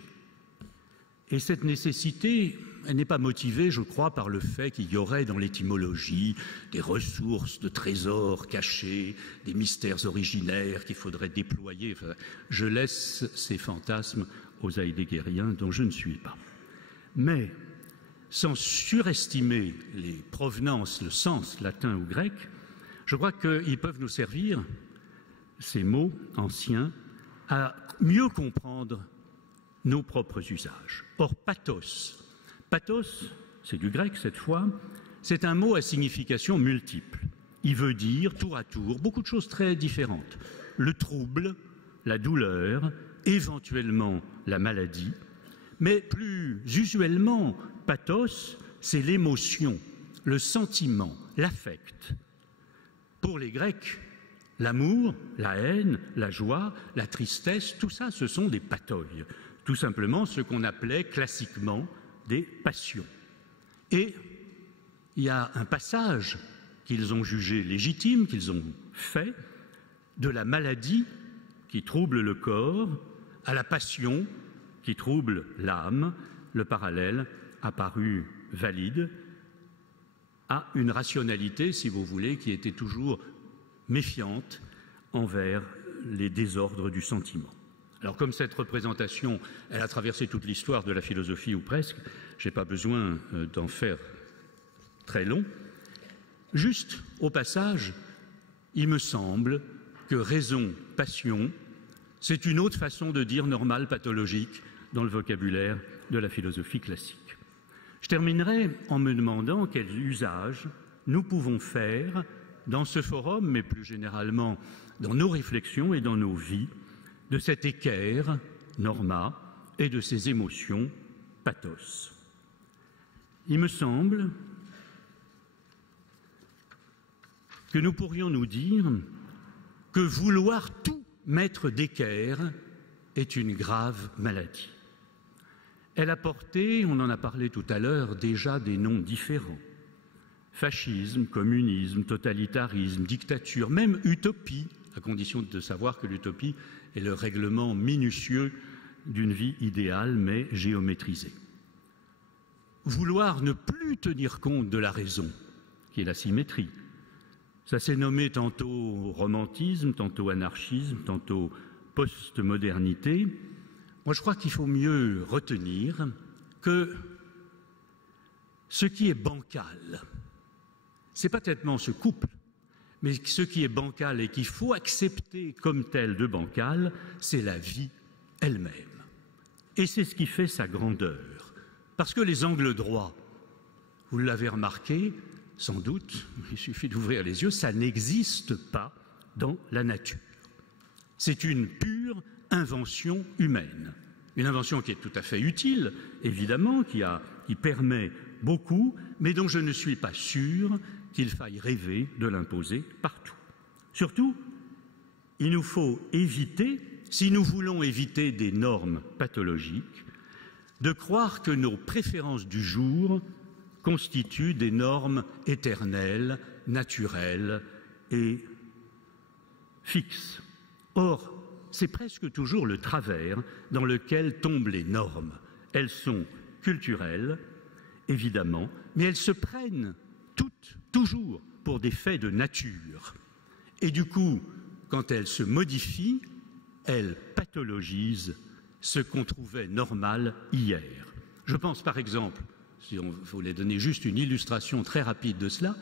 Et cette nécessité, elle n'est pas motivée, je crois, par le fait qu'il y aurait dans l'étymologie des ressources de trésors cachés, des mystères originaires qu'il faudrait déployer. Enfin, je laisse ces fantasmes aux heideggeriens dont je ne suis pas. Mais, sans surestimer les provenances, le sens latin ou grec, je crois qu'ils peuvent nous servir, ces mots anciens, à mieux comprendre nos propres usages. Or, pathos, c'est du grec cette fois, c'est un mot à signification multiple. Il veut dire, tour à tour, beaucoup de choses très différentes. Le trouble, la douleur, éventuellement la maladie, mais plus usuellement, pathos, c'est l'émotion, le sentiment, l'affect. Pour les Grecs, l'amour, la haine, la joie, la tristesse, tout ça, ce sont des pathoïs, tout simplement ce qu'on appelait classiquement des passions. Et il y a un passage qu'ils ont jugé légitime, qu'ils ont fait, de la maladie qui trouble le corps à la passion qui trouble l'âme. Le parallèle a paru valide à une rationalité, si vous voulez, qui était toujours méfiante envers les désordres du sentiment. Alors comme cette représentation, elle a traversé toute l'histoire de la philosophie ou presque, je n'ai pas besoin d'en faire très long. Juste au passage, il me semble que raison, passion, c'est une autre façon de dire normal, pathologique dans le vocabulaire de la philosophie classique. Je terminerai en me demandant quels usages nous pouvons faire dans ce forum, mais plus généralement dans nos réflexions et dans nos vies, de cette équerre, norma, et de ces émotions, pathos. Il me semble que nous pourrions nous dire que vouloir tout mettre d'équerre est une grave maladie. Elle a porté, on en a parlé tout à l'heure, déjà des noms différents. Fascisme, communisme, totalitarisme, dictature, même utopie, à condition de savoir que l'utopie est le règlement minutieux d'une vie idéale mais géométrisée. Vouloir ne plus tenir compte de la raison, qui est la symétrie, ça s'est nommé tantôt romantisme, tantôt anarchisme, tantôt postmodernité. Moi, je crois qu'il faut mieux retenir que ce qui est bancal, ce n'est pas tellement ce couple, mais ce qui est bancal et qu'il faut accepter comme tel de bancal, c'est la vie elle-même. Et c'est ce qui fait sa grandeur. Parce que les angles droits, vous l'avez remarqué, sans doute, il suffit d'ouvrir les yeux, ça n'existe pas dans la nature. C'est une pure invention humaine. Une invention qui est tout à fait utile, évidemment, qui permet beaucoup, mais dont je ne suis pas sûr qu'il faille rêver de l'imposer partout. Surtout, il nous faut éviter, si nous voulons éviter des normes pathologiques, de croire que nos préférences du jour constituent des normes éternelles, naturelles et fixes. Or, c'est presque toujours le travers dans lequel tombent les normes. Elles sont culturelles, évidemment, mais elles se prennent toutes, toujours, pour des faits de nature. Et du coup, quand elles se modifient, elles pathologisent ce qu'on trouvait normal hier. Je pense par exemple, si on voulait donner juste une illustration très rapide de cela,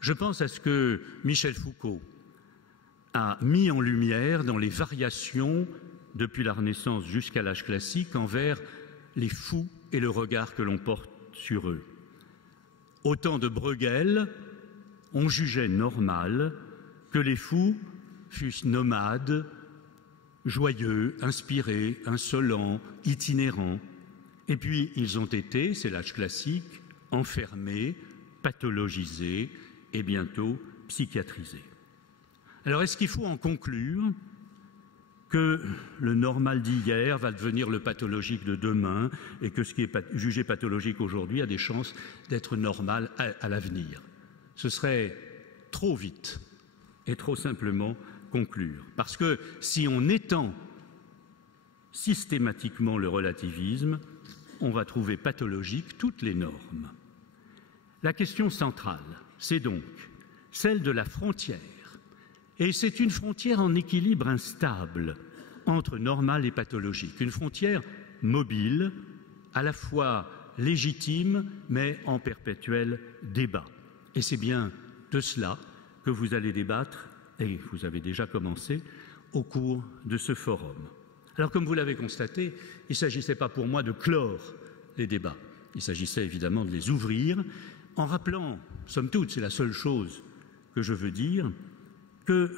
je pense à ce que Michel Foucault a mis en lumière dans les variations depuis la Renaissance jusqu'à l'âge classique envers les fous et le regard que l'on porte sur eux. Au temps de Bruegel, on jugeait normal que les fous fussent nomades, joyeux, inspirés, insolents, itinérants. Et puis ils ont été, c'est l'âge classique, enfermés, pathologisés et bientôt psychiatrisés. Alors est-ce qu'il faut en conclure que le normal d'hier va devenir le pathologique de demain et que ce qui est jugé pathologique aujourd'hui a des chances d'être normal à l'avenir? Ce serait trop vite et trop simplement conclure. Parce que si on étend systématiquement le relativisme, on va trouver pathologiques toutes les normes. La question centrale, c'est donc celle de la frontière. Et c'est une frontière en équilibre instable entre normal et pathologique. Une frontière mobile, à la fois légitime, mais en perpétuel débat. Et c'est bien de cela que vous allez débattre, et vous avez déjà commencé, au cours de ce forum. Alors, comme vous l'avez constaté, il ne s'agissait pas pour moi de clore les débats. Il s'agissait évidemment de les ouvrir, en rappelant, somme toute, c'est la seule chose que je veux dire, que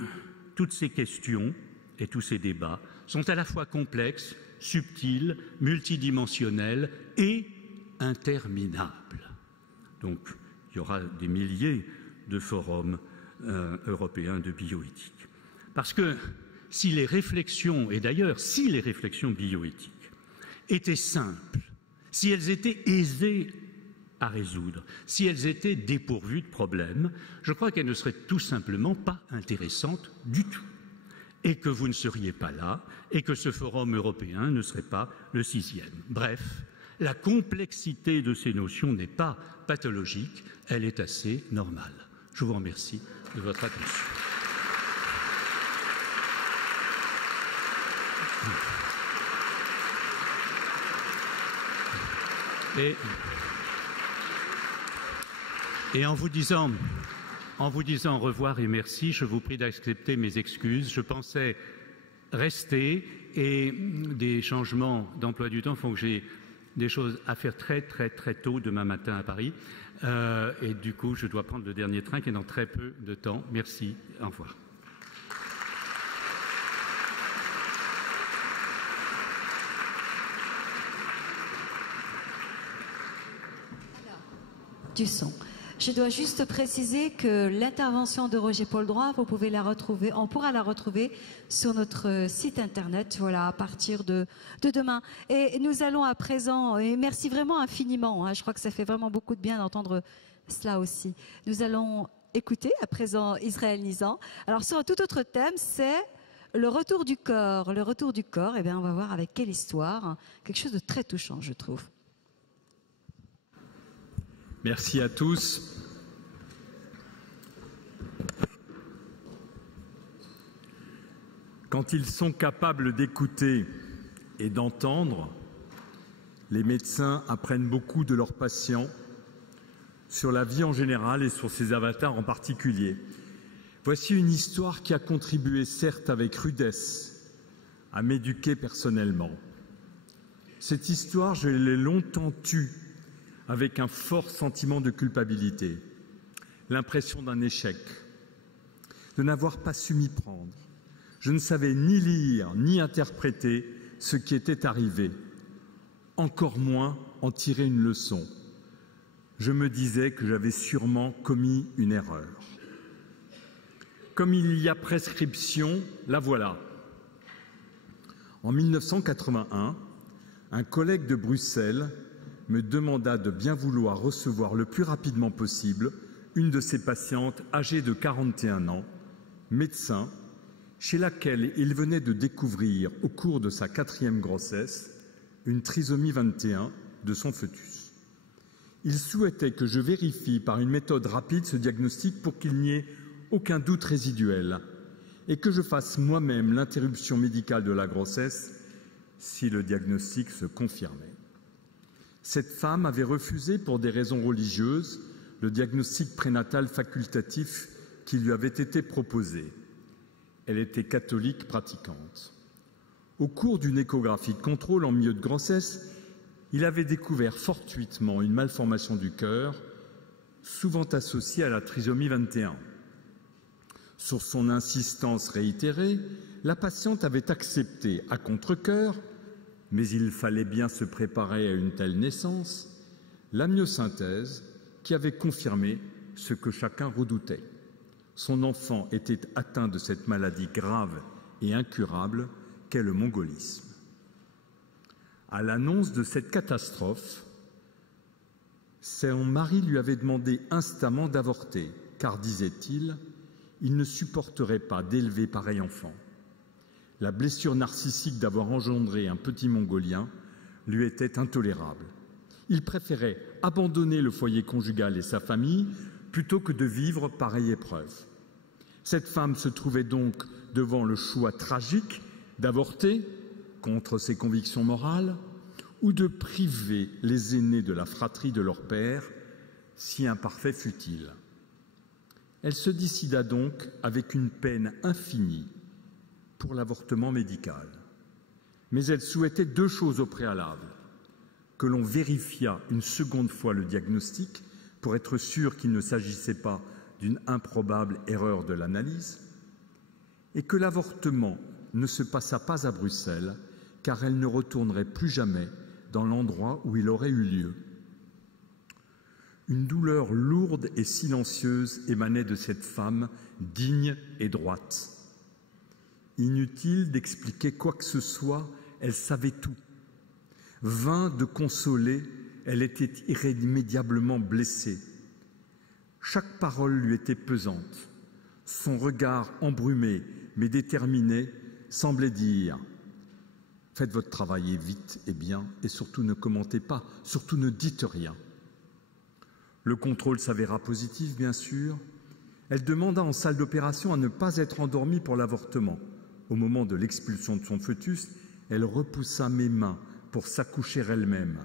toutes ces questions et tous ces débats sont à la fois complexes, subtils, multidimensionnels et interminables. Donc, il y aura des milliers de forums européens de bioéthique. Parce que si les réflexions, et d'ailleurs si les réflexions bioéthiques étaient simples, si elles étaient aisées à résoudre, si elles étaient dépourvues de problèmes, je crois qu'elles ne seraient tout simplement pas intéressantes du tout. Et que vous ne seriez pas là, et que ce forum européen ne serait pas le 6e. Bref, la complexité de ces notions n'est pas pathologique, elle est assez normale. Je vous remercie de votre attention. Et en vous disant au revoir et merci, je vous prie d'accepter mes excuses. Je pensais rester et des changements d'emploi du temps font que j'ai des choses à faire très tôt demain matin à Paris. Et du coup, je dois prendre le dernier train qui est dans très peu de temps. Merci. Au revoir. Du son. Je dois juste préciser que l'intervention de Roger Paul Droit, vous pouvez la retrouver, on pourra la retrouver sur notre site internet, voilà, à partir de demain. Et nous allons à présent, et merci vraiment infiniment, je crois que ça fait vraiment beaucoup de bien d'entendre cela aussi. Nous allons écouter à présent Israël Nizan. Alors sur un tout autre thème, c'est le retour du corps. Le retour du corps, eh bien, on va voir avec quelle histoire, quelque chose de très touchant, je trouve. Merci à tous. Quand ils sont capables d'écouter et d'entendre, les médecins apprennent beaucoup de leurs patients sur la vie en général et sur ses avatars en particulier. Voici une histoire qui a contribué, certes avec rudesse, à m'éduquer personnellement. Cette histoire, je l'ai longtemps eue avec un fort sentiment de culpabilité, l'impression d'un échec, de n'avoir pas su m'y prendre. Je ne savais ni lire ni interpréter ce qui était arrivé, encore moins en tirer une leçon. Je me disais que j'avais sûrement commis une erreur. Comme il y a prescription, la voilà. En 1981, un collègue de Bruxelles me demanda de bien vouloir recevoir le plus rapidement possible une de ses patientes âgée de 41 ans, médecin, chez laquelle il venait de découvrir au cours de sa 4e grossesse une trisomie 21 de son fœtus. Il souhaitait que je vérifie par une méthode rapide ce diagnostic pour qu'il n'y ait aucun doute résiduel et que je fasse moi-même l'interruption médicale de la grossesse si le diagnostic se confirmait. Cette femme avait refusé, pour des raisons religieuses, le diagnostic prénatal facultatif qui lui avait été proposé. Elle était catholique pratiquante. Au cours d'une échographie de contrôle en milieu de grossesse, il avait découvert fortuitement une malformation du cœur, souvent associée à la trisomie 21. Sur son insistance réitérée, la patiente avait accepté à contre-cœur, mais il fallait bien se préparer à une telle naissance, la myosynthèse qui avait confirmé ce que chacun redoutait. Son enfant était atteint de cette maladie grave et incurable qu'est le mongolisme. À l'annonce de cette catastrophe, son mari lui avait demandé instamment d'avorter, car, disait-il, il ne supporterait pas d'élever pareil enfant. La blessure narcissique d'avoir engendré un petit Mongolien lui était intolérable. Il préférait abandonner le foyer conjugal et sa famille plutôt que de vivre pareille épreuve. Cette femme se trouvait donc devant le choix tragique d'avorter contre ses convictions morales ou de priver les aînés de la fratrie de leur père, si imparfait fût-il. Elle se décida donc avec une peine infinie pour l'avortement médical. Mais elle souhaitait deux choses au préalable: que l'on vérifiât une seconde fois le diagnostic pour être sûr qu'il ne s'agissait pas d'une improbable erreur de l'analyse, et que l'avortement ne se passât pas à Bruxelles, car elle ne retournerait plus jamais dans l'endroit où il aurait eu lieu. Une douleur lourde et silencieuse émanait de cette femme digne et droite. Inutile d'expliquer quoi que ce soit, elle savait tout. Vain de consoler, elle était irrémédiablement blessée. Chaque parole lui était pesante. Son regard embrumé mais déterminé semblait dire « Faites votre travail vite et bien, et surtout ne commentez pas, surtout ne dites rien. » Le contrôle s'avéra positif, bien sûr. Elle demanda en salle d'opération à ne pas être endormie pour l'avortement. Au moment de l'expulsion de son fœtus, elle repoussa mes mains pour s'accoucher elle-même.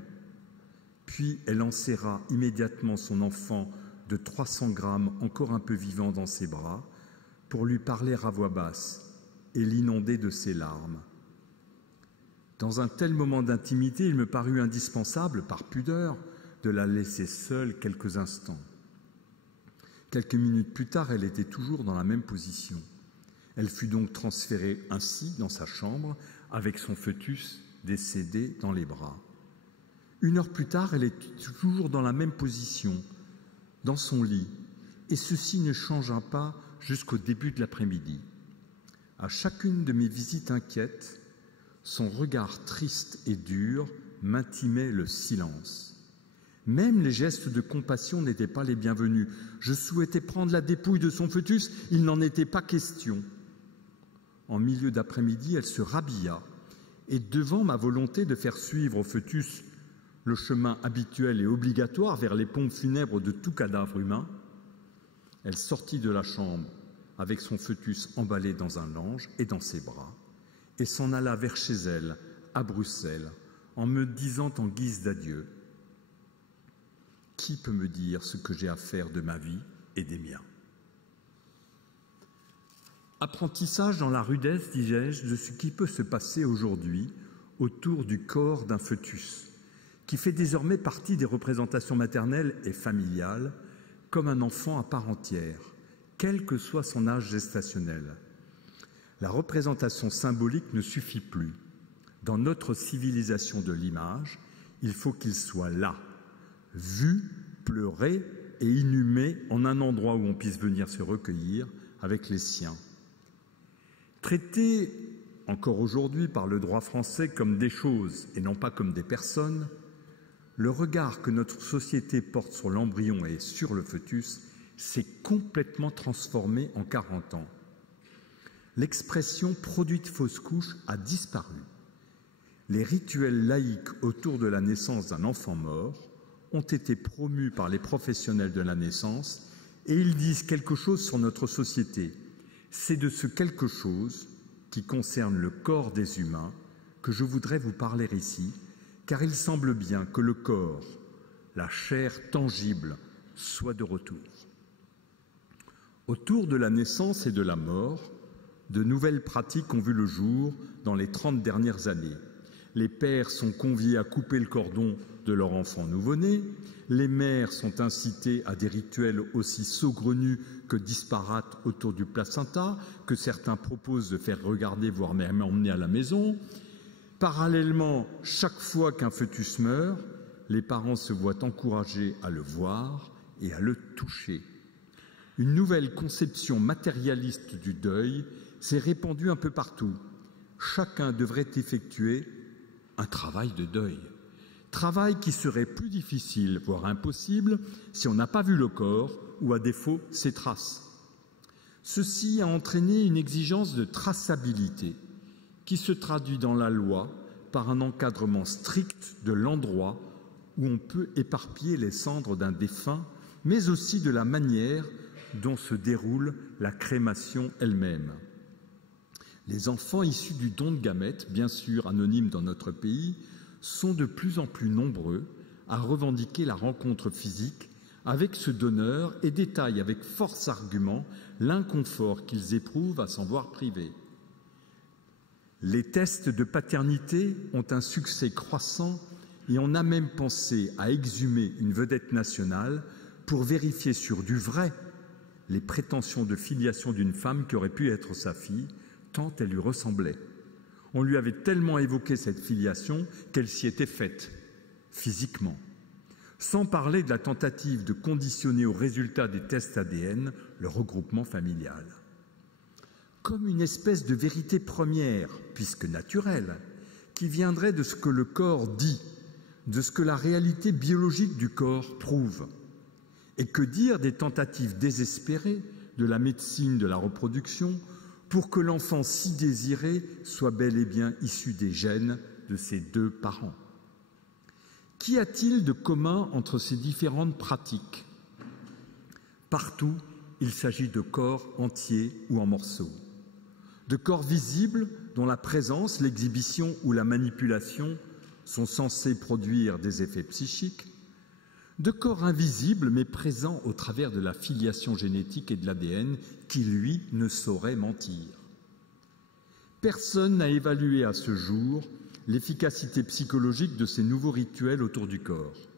Puis elle enserra immédiatement son enfant de 300 grammes encore un peu vivant dans ses bras pour lui parler à voix basse et l'inonder de ses larmes. Dans un tel moment d'intimité, il me parut indispensable, par pudeur, de la laisser seule quelques instants. Quelques minutes plus tard, elle était toujours dans la même position. Elle fut donc transférée ainsi dans sa chambre avec son fœtus décédé dans les bras. 1 heure plus tard, elle était toujours dans la même position, dans son lit, et ceci ne changea pas jusqu'au début de l'après-midi. À chacune de mes visites inquiètes, son regard triste et dur m'intimait le silence. Même les gestes de compassion n'étaient pas les bienvenus. Je souhaitais prendre la dépouille de son fœtus, il n'en était pas question. En milieu d'après-midi, elle se rhabilla et, devant ma volonté de faire suivre au fœtus le chemin habituel et obligatoire vers les pompes funèbres de tout cadavre humain, elle sortit de la chambre avec son fœtus emballé dans un lange et dans ses bras et s'en alla vers chez elle, à Bruxelles, en me disant en guise d'adieu : « Qui peut me dire ce que j'ai à faire de ma vie et des miens ?» Apprentissage dans la rudesse, disais-je, de ce qui peut se passer aujourd'hui autour du corps d'un fœtus, qui fait désormais partie des représentations maternelles et familiales comme un enfant à part entière, quel que soit son âge gestationnel. La représentation symbolique ne suffit plus. Dans notre civilisation de l'image, il faut qu'il soit là, vu, pleuré et inhumé en un endroit où on puisse venir se recueillir avec les siens. Traités encore aujourd'hui par le droit français comme des choses et non pas comme des personnes, le regard que notre société porte sur l'embryon et sur le fœtus s'est complètement transformé en 40 ans. L'expression « produit de fausse couche » a disparu. Les rituels laïques autour de la naissance d'un enfant mort ont été promus par les professionnels de la naissance et ils disent quelque chose sur notre société. C'est de ce quelque chose qui concerne le corps des humains que je voudrais vous parler ici, car il semble bien que le corps, la chair tangible, soit de retour. Autour de la naissance et de la mort, de nouvelles pratiques ont vu le jour dans les 30 dernières années. Les pères sont conviés à couper le cordon de leur enfant nouveau-né, les mères sont incitées à des rituels aussi saugrenus que disparates autour du placenta, que certains proposent de faire regarder, voire même emmener à la maison. Parallèlement, chaque fois qu'un fœtus meurt, les parents se voient encouragés à le voir et à le toucher. Une nouvelle conception matérialiste du deuil s'est répandue un peu partout. Chacun devrait effectuer un travail de deuil. Travail qui serait plus difficile, voire impossible, si on n'a pas vu le corps ou à défaut ses traces. Ceci a entraîné une exigence de traçabilité qui se traduit dans la loi par un encadrement strict de l'endroit où on peut éparpiller les cendres d'un défunt, mais aussi de la manière dont se déroule la crémation elle-même. Les enfants issus du don de gamètes, bien sûr anonymes dans notre pays, sont de plus en plus nombreux à revendiquer la rencontre physique avec ce donneur et détaillent avec force argument l'inconfort qu'ils éprouvent à s'en voir privés. Les tests de paternité ont un succès croissant et on a même pensé à exhumer une vedette nationale pour vérifier sur du vrai les prétentions de filiation d'une femme qui aurait pu être sa fille, tant elle lui ressemblait. On lui avait tellement évoqué cette filiation qu'elle s'y était faite, physiquement. Sans parler de la tentative de conditionner au résultat des tests ADN le regroupement familial. Comme une espèce de vérité première, puisque naturelle, qui viendrait de ce que le corps dit, de ce que la réalité biologique du corps prouve. Et que dire des tentatives désespérées de la médecine de la reproduction pour que l'enfant si désiré soit bel et bien issu des gènes de ses deux parents. Qu'y a-t-il de commun entre ces différentes pratiques? Partout, il s'agit de corps entiers ou en morceaux, de corps visibles dont la présence, l'exhibition ou la manipulation sont censés produire des effets psychiques, de corps invisibles mais présents au travers de la filiation génétique et de l'ADN qui, lui, ne saurait mentir. Personne n'a évalué à ce jour l'efficacité psychologique de ces nouveaux rituels autour du corps.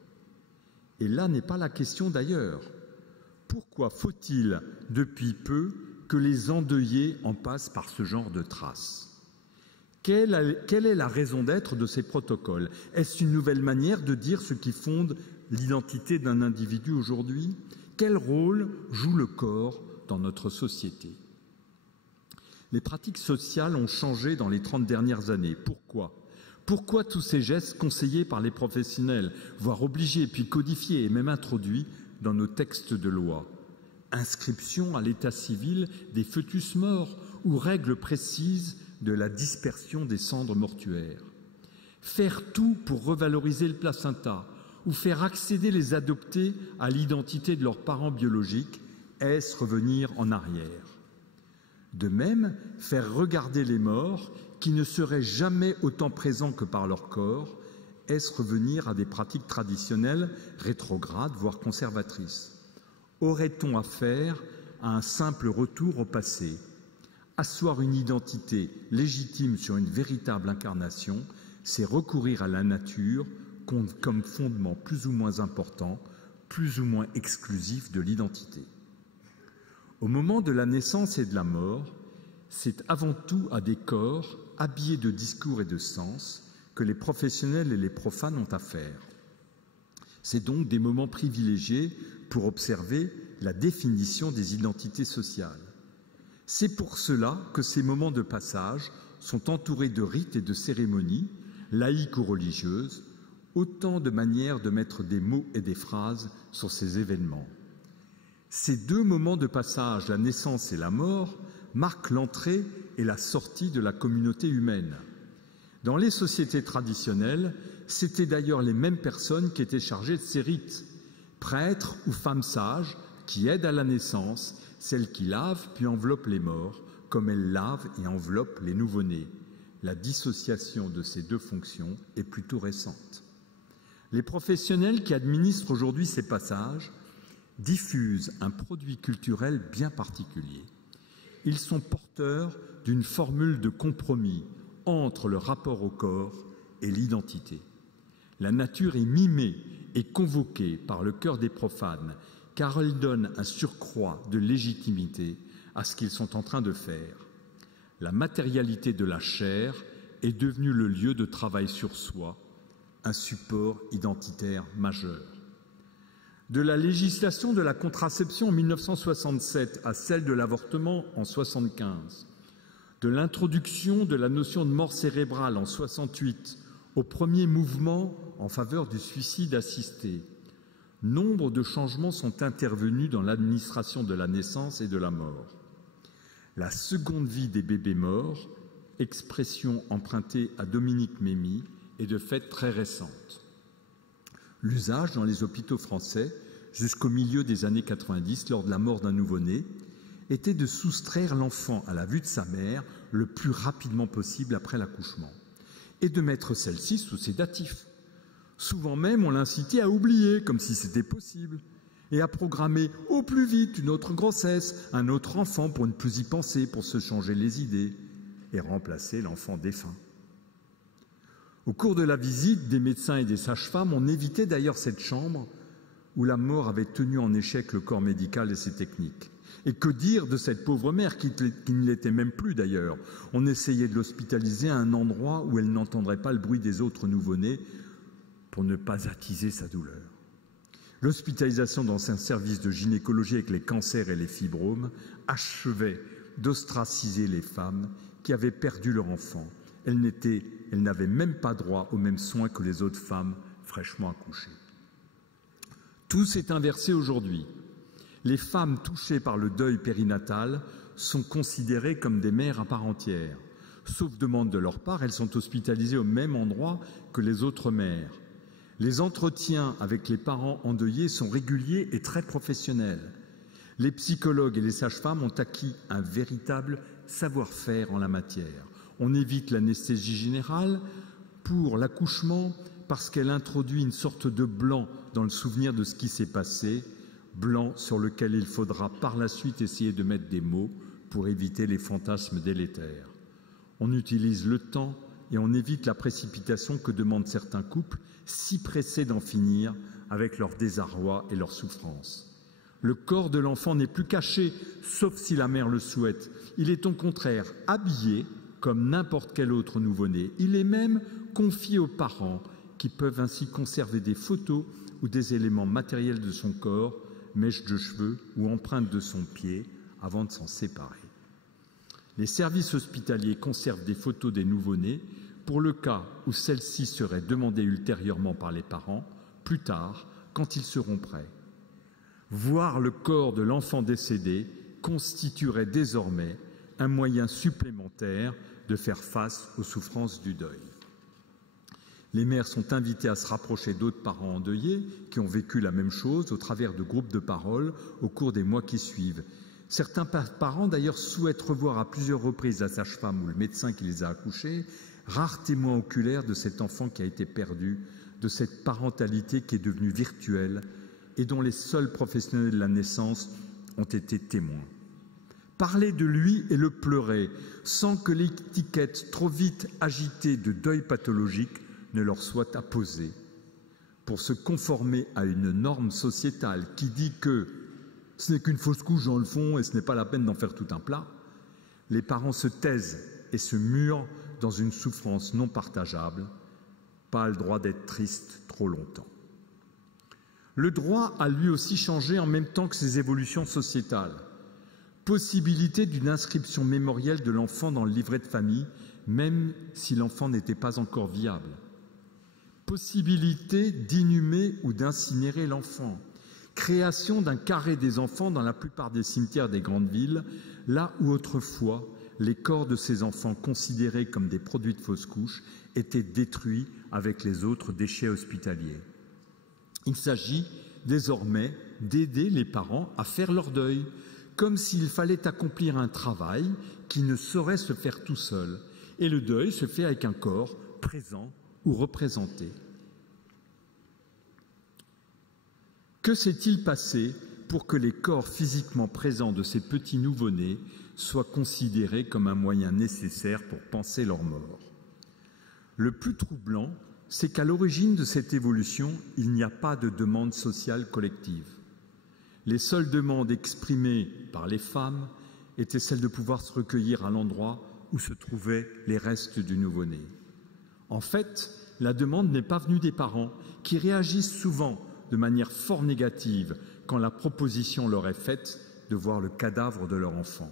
Et là n'est pas la question d'ailleurs. Pourquoi faut-il, depuis peu, que les endeuillés en passent par ce genre de traces? Quelle est la raison d'être de ces protocoles? Est-ce une nouvelle manière de dire ce qui fonde l'identité d'un individu aujourd'hui? Quel rôle joue le corps dans notre société? Les pratiques sociales ont changé dans les 30 dernières années. Pourquoi? Pourquoi tous ces gestes conseillés par les professionnels, voire obligés, puis codifiés et même introduits dans nos textes de loi? Inscription à l'état civil des fœtus morts ou règles précises de la dispersion des cendres mortuaires. Faire tout pour revaloriser le placenta ou faire accéder les adoptés à l'identité de leurs parents biologiques, est-ce revenir en arrière? De même, faire regarder les morts qui ne seraient jamais autant présents que par leur corps, est-ce revenir à des pratiques traditionnelles rétrogrades, voire conservatrices? Aurait-on affaire à un simple retour au passé? Asseoir une identité légitime sur une véritable incarnation, c'est recourir à la nature comme fondement plus ou moins important, plus ou moins exclusif de l'identité. Au moment de la naissance et de la mort, c'est avant tout à des corps habillés de discours et de sens que les professionnels et les profanes ont affaire. C'est donc des moments privilégiés pour observer la définition des identités sociales. C'est pour cela que ces moments de passage sont entourés de rites et de cérémonies, laïques ou religieuses, autant de manières de mettre des mots et des phrases sur ces événements. Ces deux moments de passage, la naissance et la mort, marquent l'entrée et la sortie de la communauté humaine. Dans les sociétés traditionnelles, c'étaient d'ailleurs les mêmes personnes qui étaient chargées de ces rites, prêtres ou femmes sages qui aident à la naissance, celles qui lavent puis enveloppent les morts, comme elles lavent et enveloppent les nouveau-nés. La dissociation de ces deux fonctions est plutôt récente. Les professionnels qui administrent aujourd'hui ces passages diffusent un produit culturel bien particulier. Ils sont porteurs d'une formule de compromis entre le rapport au corps et l'identité. La nature est mimée et convoquée par le cœur des profanes, car elle donne un surcroît de légitimité à ce qu'ils sont en train de faire. La matérialité de la chair est devenue le lieu de travail sur soi, un support identitaire majeur. De la législation de la contraception en 1967 à celle de l'avortement en 1975, de l'introduction de la notion de mort cérébrale en 1968 au premier mouvement en faveur du suicide assisté, nombre de changements sont intervenus dans l'administration de la naissance et de la mort. La seconde vie des bébés morts, expression empruntée à Dominique Mémy, est de fait très récente. L'usage dans les hôpitaux français, jusqu'au milieu des années 90, lors de la mort d'un nouveau-né, était de soustraire l'enfant à la vue de sa mère le plus rapidement possible après l'accouchement et de mettre celle-ci sous sédatif. Souvent même, on l'incitait à oublier, comme si c'était possible, et à programmer au plus vite une autre grossesse, un autre enfant pour ne plus y penser, pour se changer les idées et remplacer l'enfant défunt. Au cours de la visite des médecins et des sages-femmes, on évitait d'ailleurs cette chambre où la mort avait tenu en échec le corps médical et ses techniques. Et que dire de cette pauvre mère qui ne l'était même plus d'ailleurs? On essayait de l'hospitaliser à un endroit où elle n'entendrait pas le bruit des autres nouveau-nés pour ne pas attiser sa douleur. L'hospitalisation dans un service de gynécologie avec les cancers et les fibromes achevait d'ostraciser les femmes qui avaient perdu leur enfant. Elles n'avaient même pas droit aux mêmes soins que les autres femmes fraîchement accouchées. Tout s'est inversé aujourd'hui. Les femmes touchées par le deuil périnatal sont considérées comme des mères à part entière. Sauf demande de leur part, elles sont hospitalisées au même endroit que les autres mères. Les entretiens avec les parents endeuillés sont réguliers et très professionnels. Les psychologues et les sages-femmes ont acquis un véritable savoir-faire en la matière. On évite l'anesthésie générale pour l'accouchement parce qu'elle introduit une sorte de blanc dans le souvenir de ce qui s'est passé, blanc sur lequel il faudra par la suite essayer de mettre des mots pour éviter les fantasmes délétères. On utilise le temps et on évite la précipitation que demandent certains couples si pressés d'en finir avec leur désarroi et leur souffrance. Le corps de l'enfant n'est plus caché, sauf si la mère le souhaite. Il est au contraire habillé comme n'importe quel autre nouveau-né. Il est même confié aux parents qui peuvent ainsi conserver des photos ou des éléments matériels de son corps, mèches de cheveux ou empreintes de son pied avant de s'en séparer. Les services hospitaliers conservent des photos des nouveau-nés pour le cas où celles-ci seraient demandées ultérieurement par les parents, plus tard, quand ils seront prêts. Voir le corps de l'enfant décédé constituerait désormais un moyen supplémentaire de faire face aux souffrances du deuil. Les mères sont invitées à se rapprocher d'autres parents endeuillés qui ont vécu la même chose au travers de groupes de parole au cours des mois qui suivent. Certains parents d'ailleurs souhaitent revoir à plusieurs reprises la sage-femme ou le médecin qui les a accouchés, rares témoins oculaires de cet enfant qui a été perdu, de cette parentalité qui est devenue virtuelle et dont les seuls professionnels de la naissance ont été témoins. Parler de lui et le pleurer sans que l'étiquette trop vite agitée de deuil pathologique ne leur soit apposée, pour se conformer à une norme sociétale qui dit que ce n'est qu'une fausse couche dans le fond et ce n'est pas la peine d'en faire tout un plat, les parents se taisent et se murent dans une souffrance non partageable, pas le droit d'être triste trop longtemps. Le droit a lui aussi changé en même temps que ces évolutions sociétales. Possibilité d'une inscription mémorielle de l'enfant dans le livret de famille, même si l'enfant n'était pas encore viable. Possibilité d'inhumer ou d'incinérer l'enfant. Création d'un carré des enfants dans la plupart des cimetières des grandes villes, là où autrefois les corps de ces enfants considérés comme des produits de fausse couche étaient détruits avec les autres déchets hospitaliers. Il s'agit désormais d'aider les parents à faire leur deuil, comme s'il fallait accomplir un travail qui ne saurait se faire tout seul Et le deuil se fait avec un corps présent ou représenté. Que s'est-il passé pour que les corps physiquement présents de ces petits nouveau-nés soient considérés comme un moyen nécessaire pour panser leur mort? Le plus troublant, c'est qu'à l'origine de cette évolution, il n'y a pas de demande sociale collective. Les seules demandes exprimées par les femmes étaient celles de pouvoir se recueillir à l'endroit où se trouvaient les restes du nouveau-né. En fait, la demande n'est pas venue des parents, qui réagissent souvent de manière fort négative quand la proposition leur est faite de voir le cadavre de leur enfant.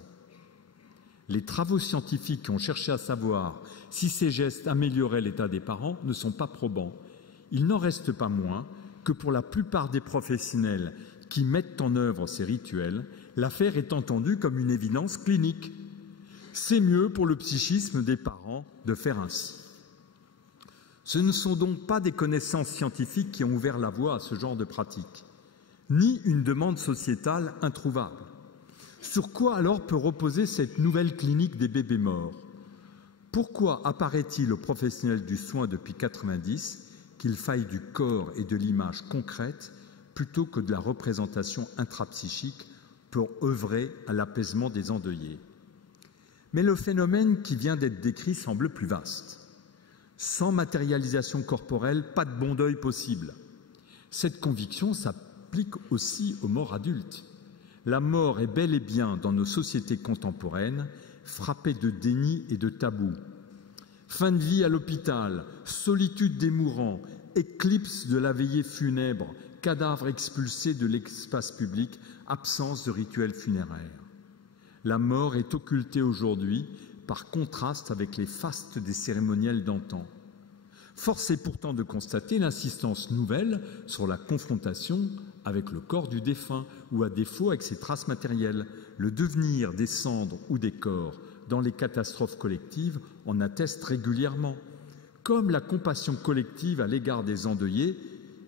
Les travaux scientifiques qui ont cherché à savoir si ces gestes amélioraient l'état des parents ne sont pas probants. Il n'en reste pas moins que pour la plupart des professionnels qui mettent en œuvre ces rituels, l'affaire est entendue comme une évidence clinique. C'est mieux pour le psychisme des parents de faire ainsi. Ce ne sont donc pas des connaissances scientifiques qui ont ouvert la voie à ce genre de pratique, ni une demande sociétale introuvable. Sur quoi alors peut reposer cette nouvelle clinique des bébés morts? Pourquoi apparaît-il aux professionnels du soin depuis 90 qu'il faille du corps et de l'image concrète plutôt que de la représentation intrapsychique pour œuvrer à l'apaisement des endeuillés? Mais le phénomène qui vient d'être décrit semble plus vaste. Sans matérialisation corporelle, pas de bon deuil possible. Cette conviction s'applique aussi aux morts adultes. La mort est bel et bien, dans nos sociétés contemporaines, frappée de déni et de tabous. Fin de vie à l'hôpital, solitude des mourants, éclipse de la veillée funèbre, cadavres expulsés de l'espace public, absence de rituels funéraires. La mort est occultée aujourd'hui par contraste avec les fastes des cérémoniels d'antan. Force est pourtant de constater l'insistance nouvelle sur la confrontation avec le corps du défunt ou à défaut avec ses traces matérielles. Le devenir des cendres ou des corps dans les catastrophes collectives en atteste régulièrement, comme la compassion collective à l'égard des endeuillés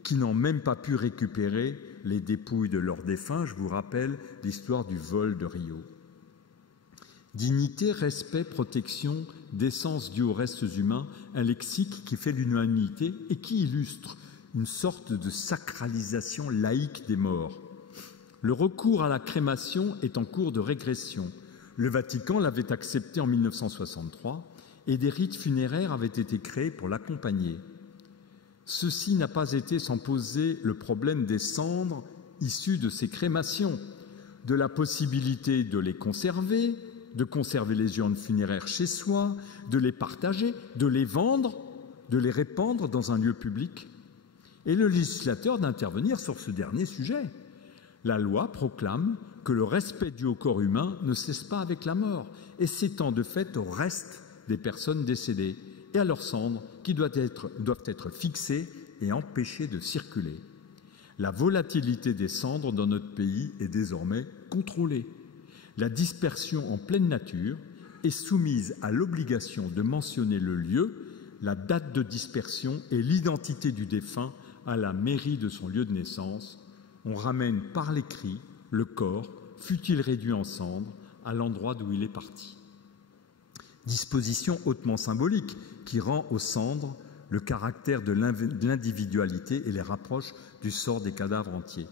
qui n'ont même pas pu récupérer les dépouilles de leurs défunts. Je vous rappelle l'histoire du vol de Rio. Dignité, respect, protection, décence due aux restes humains, un lexique qui fait l'unanimité et qui illustre une sorte de sacralisation laïque des morts. Le recours à la crémation est en cours de régression. Le Vatican l'avait accepté en 1963 et des rites funéraires avaient été créés pour l'accompagner. Ceci n'a pas été sans poser le problème des cendres issues de ces crémations, de la possibilité de les conserver, de conserver les urnes funéraires chez soi, de les partager, de les vendre, de les répandre dans un lieu public, et le législateur d'intervenir sur ce dernier sujet. La loi proclame que le respect dû au corps humain ne cesse pas avec la mort et s'étend de fait au reste des personnes décédées et à leurs cendres qui doivent être fixées et empêchées de circuler. La volatilité des cendres dans notre pays est désormais contrôlée. La dispersion en pleine nature est soumise à l'obligation de mentionner le lieu, la date de dispersion et l'identité du défunt à la mairie de son lieu de naissance. On ramène par l'écrit le corps, fût-il réduit en cendres, à l'endroit d'où il est parti. Disposition hautement symbolique qui rend aux cendres le caractère de l'individualité et les rapproche du sort des cadavres entiers.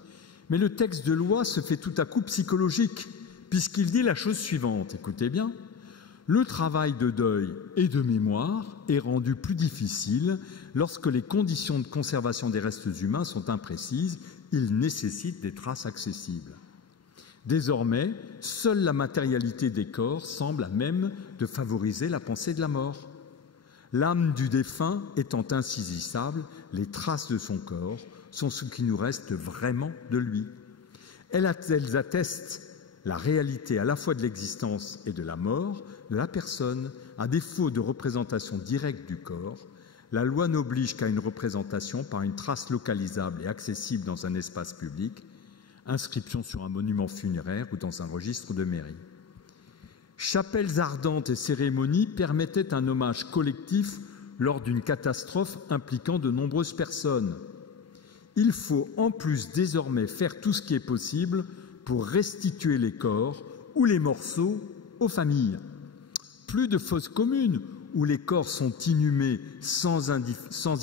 Mais le texte de loi se fait tout à coup psychologique, puisqu'il dit la chose suivante, écoutez bien, le travail de deuil et de mémoire est rendu plus difficile lorsque les conditions de conservation des restes humains sont imprécises, il nécessite des traces accessibles. Désormais, seule la matérialité des corps semble à même de favoriser la pensée de la mort. L'âme du défunt étant insaisissable, les traces de son corps sont ce qui nous reste vraiment de lui. Elles attestent la réalité à la fois de l'existence et de la mort de la personne. À défaut de représentation directe du corps, la loi n'oblige qu'à une représentation par une trace localisable et accessible dans un espace public, inscription sur un monument funéraire ou dans un registre de mairie. Chapelles ardentes et cérémonies permettaient un hommage collectif lors d'une catastrophe impliquant de nombreuses personnes. Il faut en plus désormais faire tout ce qui est possible pour restituer les corps ou les morceaux aux familles. Plus de fosses communes où les corps sont inhumés sans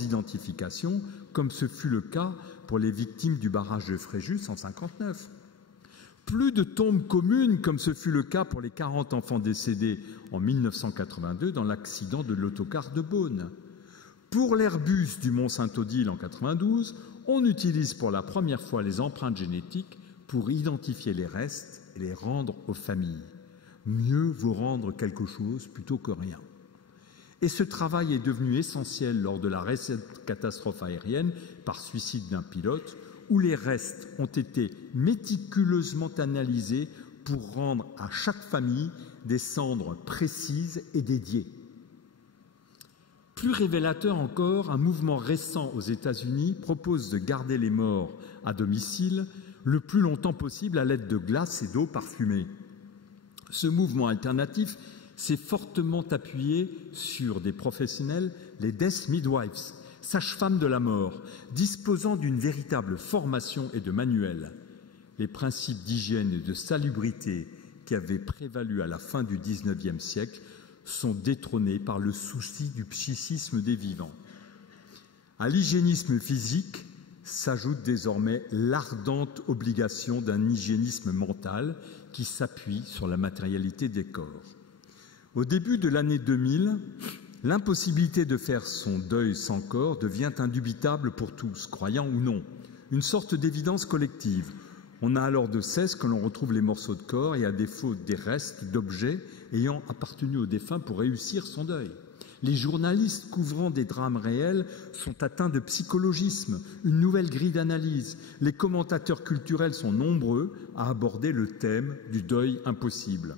identification, comme ce fut le cas pour les victimes du barrage de Fréjus en 1959. Plus de tombes communes, comme ce fut le cas pour les 40 enfants décédés en 1982 dans l'accident de l'autocar de Beaune. Pour l'Airbus du Mont-Saint-Odile en 92, on utilise pour la première fois les empreintes génétiques pour identifier les restes et les rendre aux familles. Mieux vaut rendre quelque chose plutôt que rien. Et ce travail est devenu essentiel lors de la récente catastrophe aérienne par suicide d'un pilote, où les restes ont été méticuleusement analysés pour rendre à chaque famille des cendres précises et dédiées. Plus révélateur encore, un mouvement récent aux États-Unis propose de garder les morts à domicile le plus longtemps possible à l'aide de glace et d'eau parfumée. Ce mouvement alternatif s'est fortement appuyé sur des professionnels, les Death Midwives, sages-femmes de la mort, disposant d'une véritable formation et de manuels. Les principes d'hygiène et de salubrité qui avaient prévalu à la fin du XIXe siècle sont détrônés par le souci du psychisme des vivants. À l'hygiénisme physique s'ajoute désormais l'ardente obligation d'un hygiénisme mental qui s'appuie sur la matérialité des corps. Au début de l'année 2000, l'impossibilité de faire son deuil sans corps devient indubitable pour tous, croyants ou non, une sorte d'évidence collective. On a alors de cesse que l'on retrouve les morceaux de corps et à défaut des restes d'objets ayant appartenu au défunt pour réussir son deuil. Les journalistes couvrant des drames réels sont atteints de psychologisme, une nouvelle grille d'analyse. Les commentateurs culturels sont nombreux à aborder le thème du deuil impossible.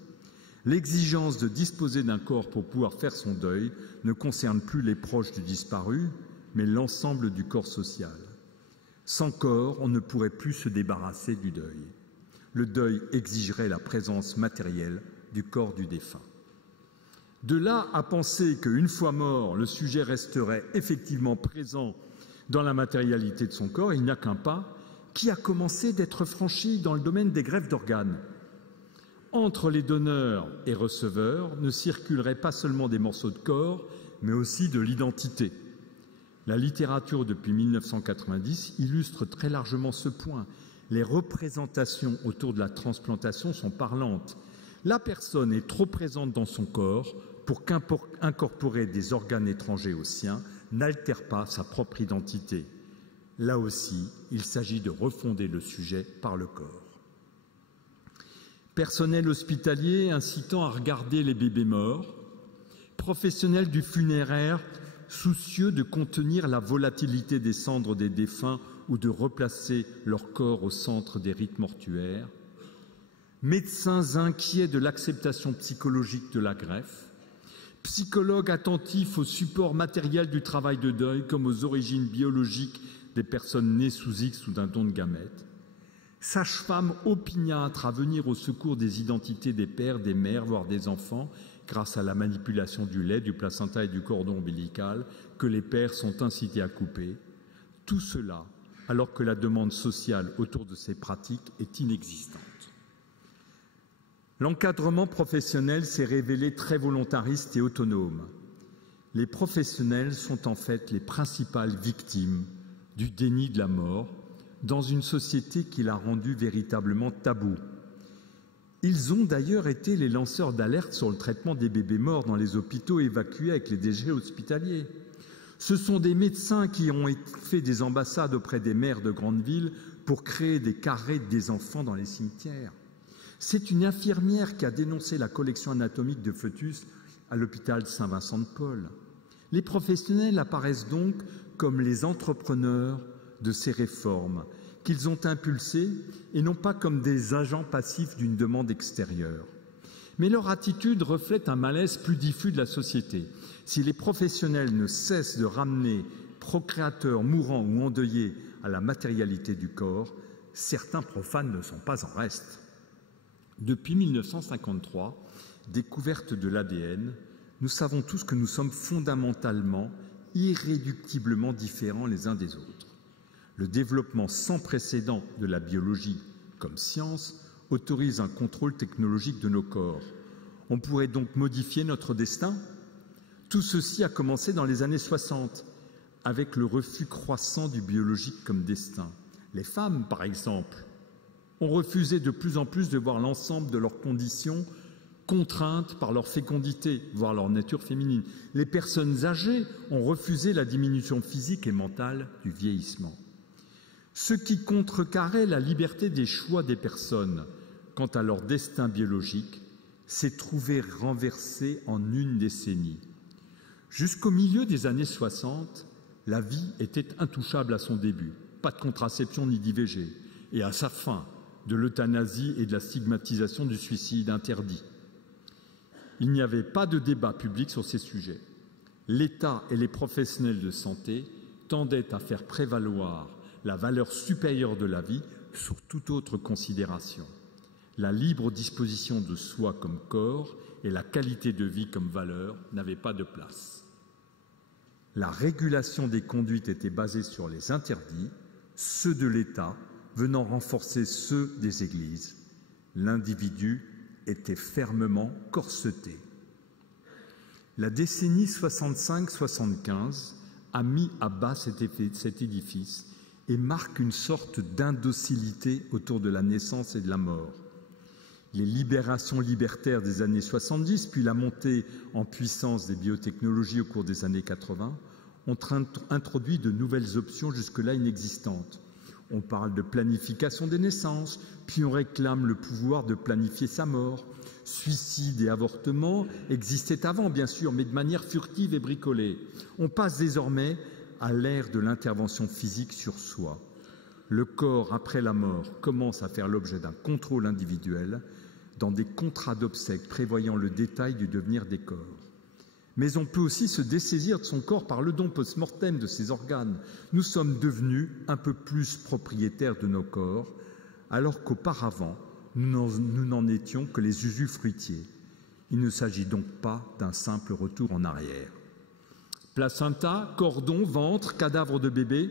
L'exigence de disposer d'un corps pour pouvoir faire son deuil ne concerne plus les proches du disparu, mais l'ensemble du corps social. Sans corps, on ne pourrait plus se débarrasser du deuil. Le deuil exigerait la présence matérielle du corps du défunt. De là à penser qu'une fois mort, le sujet resterait effectivement présent dans la matérialité de son corps, il n'y a qu'un pas qui a commencé d'être franchi dans le domaine des greffes d'organes. Entre les donneurs et receveurs ne circuleraient pas seulement des morceaux de corps, mais aussi de l'identité. La littérature depuis 1990 illustre très largement ce point. Les représentations autour de la transplantation sont parlantes. La personne est trop présente dans son corps pour qu'incorporer des organes étrangers aux siens n'altère pas sa propre identité. Là aussi, il s'agit de refonder le sujet par le corps. Personnel hospitalier incitant à regarder les bébés morts, professionnels du funéraire soucieux de contenir la volatilité des cendres des défunts ou de replacer leur corps au centre des rites mortuaires, médecins inquiets de l'acceptation psychologique de la greffe, psychologues attentifs au support matériel du travail de deuil comme aux origines biologiques des personnes nées sous X ou d'un don de gamètes, sages-femmes opiniâtres à venir au secours des identités des pères, des mères, voire des enfants, grâce à la manipulation du lait, du placenta et du cordon ombilical que les pères sont incités à couper. Tout cela alors que la demande sociale autour de ces pratiques est inexistante. L'encadrement professionnel s'est révélé très volontariste et autonome. Les professionnels sont en fait les principales victimes du déni de la mort dans une société qui l'a rendu véritablement tabou. Ils ont d'ailleurs été les lanceurs d'alerte sur le traitement des bébés morts dans les hôpitaux évacués avec les déchets hospitaliers. Ce sont des médecins qui ont fait des ambassades auprès des maires de grandes villes pour créer des carrés des enfants dans les cimetières. C'est une infirmière qui a dénoncé la collection anatomique de fœtus à l'hôpital Saint-Vincent-de-Paul. Les professionnels apparaissent donc comme les entrepreneurs de ces réformes qu'ils ont impulsées et non pas comme des agents passifs d'une demande extérieure. Mais leur attitude reflète un malaise plus diffus de la société. Si les professionnels ne cessent de ramener procréateurs mourants ou endeuillés à la matérialité du corps, certains profanes ne sont pas en reste. Depuis 1953, découverte de l'ADN, nous savons tous que nous sommes fondamentalement, irréductiblement différents les uns des autres. Le développement sans précédent de la biologie comme science autorise un contrôle technologique de nos corps. On pourrait donc modifier notre destin? Tout ceci a commencé dans les années 60, avec le refus croissant du biologique comme destin. Les femmes, par exemple, ont refusé de plus en plus de voir l'ensemble de leurs conditions contraintes par leur fécondité, voire leur nature féminine. Les personnes âgées ont refusé la diminution physique et mentale du vieillissement. Ce qui contrecarrait la liberté des choix des personnes quant à leur destin biologique s'est trouvé renversé en une décennie. Jusqu'au milieu des années 60, la vie était intouchable à son début. Pas de contraception ni d'IVG. Et à sa fin, de l'euthanasie et de la stigmatisation du suicide interdit. Il n'y avait pas de débat public sur ces sujets. L'État et les professionnels de santé tendaient à faire prévaloir la valeur supérieure de la vie sur toute autre considération. La libre disposition de soi comme corps et la qualité de vie comme valeur n'avaient pas de place. La régulation des conduites était basée sur les interdits, ceux de l'État venant renforcer ceux des églises. L'individu était fermement corseté. La décennie 65-75 a mis à bas cet édifice et marque une sorte d'indocilité autour de la naissance et de la mort. Les libérations libertaires des années 70, puis la montée en puissance des biotechnologies au cours des années 80, ont introduit de nouvelles options jusque-là inexistantes. On parle de planification des naissances, puis on réclame le pouvoir de planifier sa mort. Suicide et avortement existaient avant, bien sûr, mais de manière furtive et bricolée. On passe désormais à l'ère de l'intervention physique sur soi. Le corps, après la mort, commence à faire l'objet d'un contrôle individuel dans des contrats d'obsèques prévoyant le détail du devenir des corps. Mais on peut aussi se dessaisir de son corps par le don post-mortem de ses organes. Nous sommes devenus un peu plus propriétaires de nos corps, alors qu'auparavant, nous n'en étions que les usufruitiers. Il ne s'agit donc pas d'un simple retour en arrière. Placenta, cordon, ventre, cadavre de bébé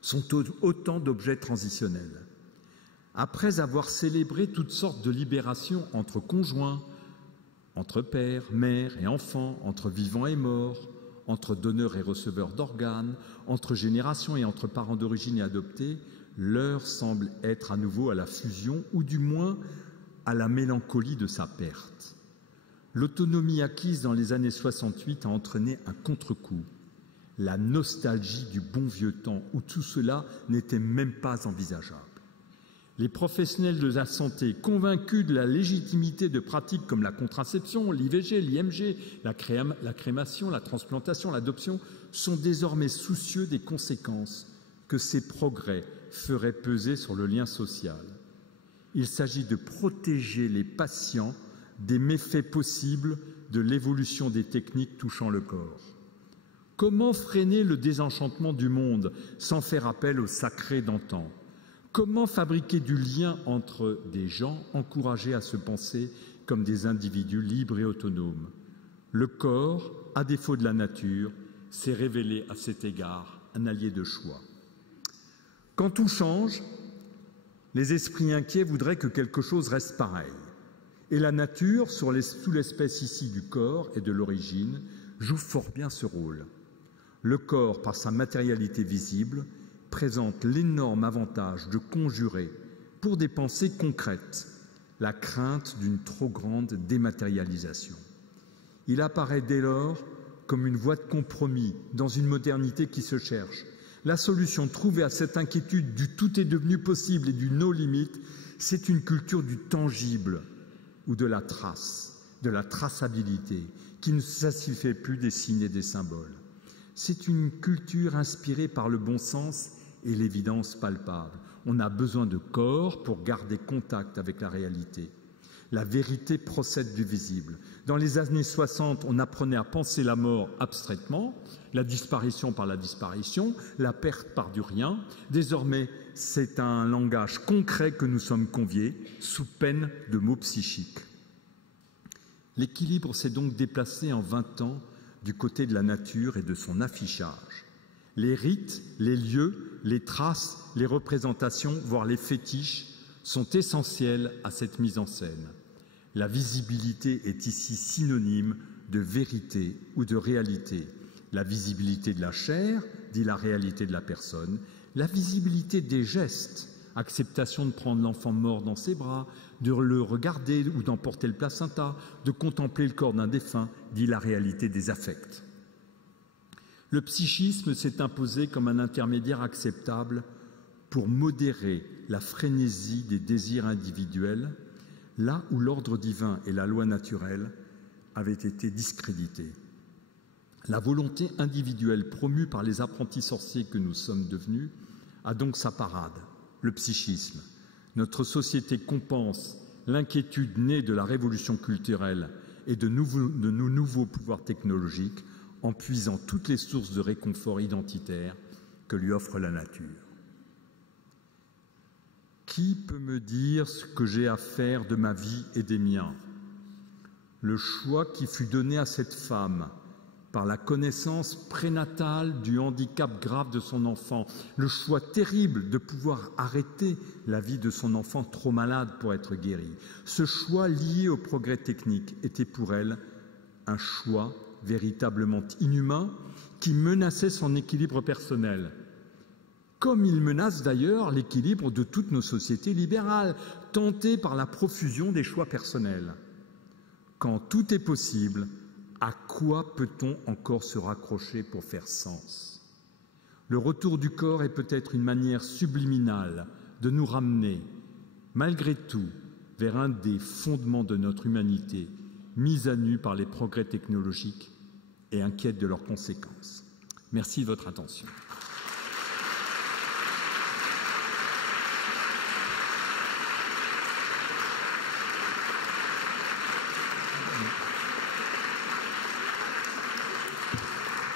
sont autant d'objets transitionnels. Après avoir célébré toutes sortes de libérations entre conjoints, entre pères, mères et enfants, entre vivants et morts, entre donneurs et receveurs d'organes, entre générations et entre parents d'origine et adoptés, l'heure semble être à nouveau à la fusion ou du moins à la mélancolie de sa perte. L'autonomie acquise dans les années 68 a entraîné un contre-coup, la nostalgie du bon vieux temps où tout cela n'était même pas envisageable. Les professionnels de la santé, convaincus de la légitimité de pratiques comme la contraception, l'IVG, l'IMG, la crémation, la transplantation, l'adoption, sont désormais soucieux des conséquences que ces progrès feraient peser sur le lien social. Il s'agit de protéger les patients des méfaits possibles de l'évolution des techniques touchant le corps. Comment freiner le désenchantement du monde sans faire appel au sacré d'antan ? Comment fabriquer du lien entre des gens encouragés à se penser comme des individus libres et autonomes? Le corps, à défaut de la nature, s'est révélé à cet égard un allié de choix. Quand tout change, les esprits inquiets voudraient que quelque chose reste pareil. Et la nature, sous l'espèce ici du corps et de l'origine, joue fort bien ce rôle. Le corps, par sa matérialité visible, présente l'énorme avantage de conjurer, pour des pensées concrètes, la crainte d'une trop grande dématérialisation. Il apparaît dès lors comme une voie de compromis dans une modernité qui se cherche. La solution trouvée à cette inquiétude du tout est devenu possible et du no limite, c'est une culture du tangible ou de la trace, de la traçabilité, qui ne se satisfait plus des signes et des symboles. C'est une culture inspirée par le bon sens et l'évidence palpable. On a besoin de corps pour garder contact avec la réalité. La vérité procède du visible. Dans les années 60, on apprenait à penser la mort abstraitement, la disparition par la disparition, la perte par du rien. Désormais, c'est un langage concret que nous sommes conviés, sous peine de mots psychiques. L'équilibre s'est donc déplacé en 20 ans du côté de la nature et de son affichage. Les rites, les lieux, les traces, les représentations, voire les fétiches, sont essentiels à cette mise en scène. La visibilité est ici synonyme de vérité ou de réalité. La visibilité de la chair dit la réalité de la personne. La visibilité des gestes, acceptation de prendre l'enfant mort dans ses bras, de le regarder ou d'emporter le placenta, de contempler le corps d'un défunt, dit la réalité des affects. Le psychisme s'est imposé comme un intermédiaire acceptable pour modérer la frénésie des désirs individuels, là où l'ordre divin et la loi naturelle avaient été discrédités. La volonté individuelle promue par les apprentis sorciers que nous sommes devenus a donc sa parade, le psychisme. Notre société compense l'inquiétude née de la révolution culturelle et de nos nouveaux pouvoirs technologiques en puisant toutes les sources de réconfort identitaire que lui offre la nature. Qui peut me dire ce que j'ai à faire de ma vie et des miens? Le choix qui fut donné à cette femme par la connaissance prénatale du handicap grave de son enfant, le choix terrible de pouvoir arrêter la vie de son enfant trop malade pour être guéri, ce choix lié au progrès technique était pour elle un choix véritablement inhumain qui menaçait son équilibre personnel, comme il menace d'ailleurs l'équilibre de toutes nos sociétés libérales, tentées par la profusion des choix personnels. Quand tout est possible, à quoi peut-on encore se raccrocher pour faire sens? Le retour du corps est peut-être une manière subliminale de nous ramener, malgré tout, vers un des fondements de notre humanité, mis à nu par les progrès technologiques et inquiète de leurs conséquences. Merci de votre attention.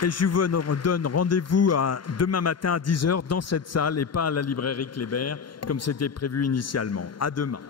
Et je vous donne rendez-vous demain matin à 10 h dans cette salle et pas à la librairie Kléber, comme c'était prévu initialement. À demain.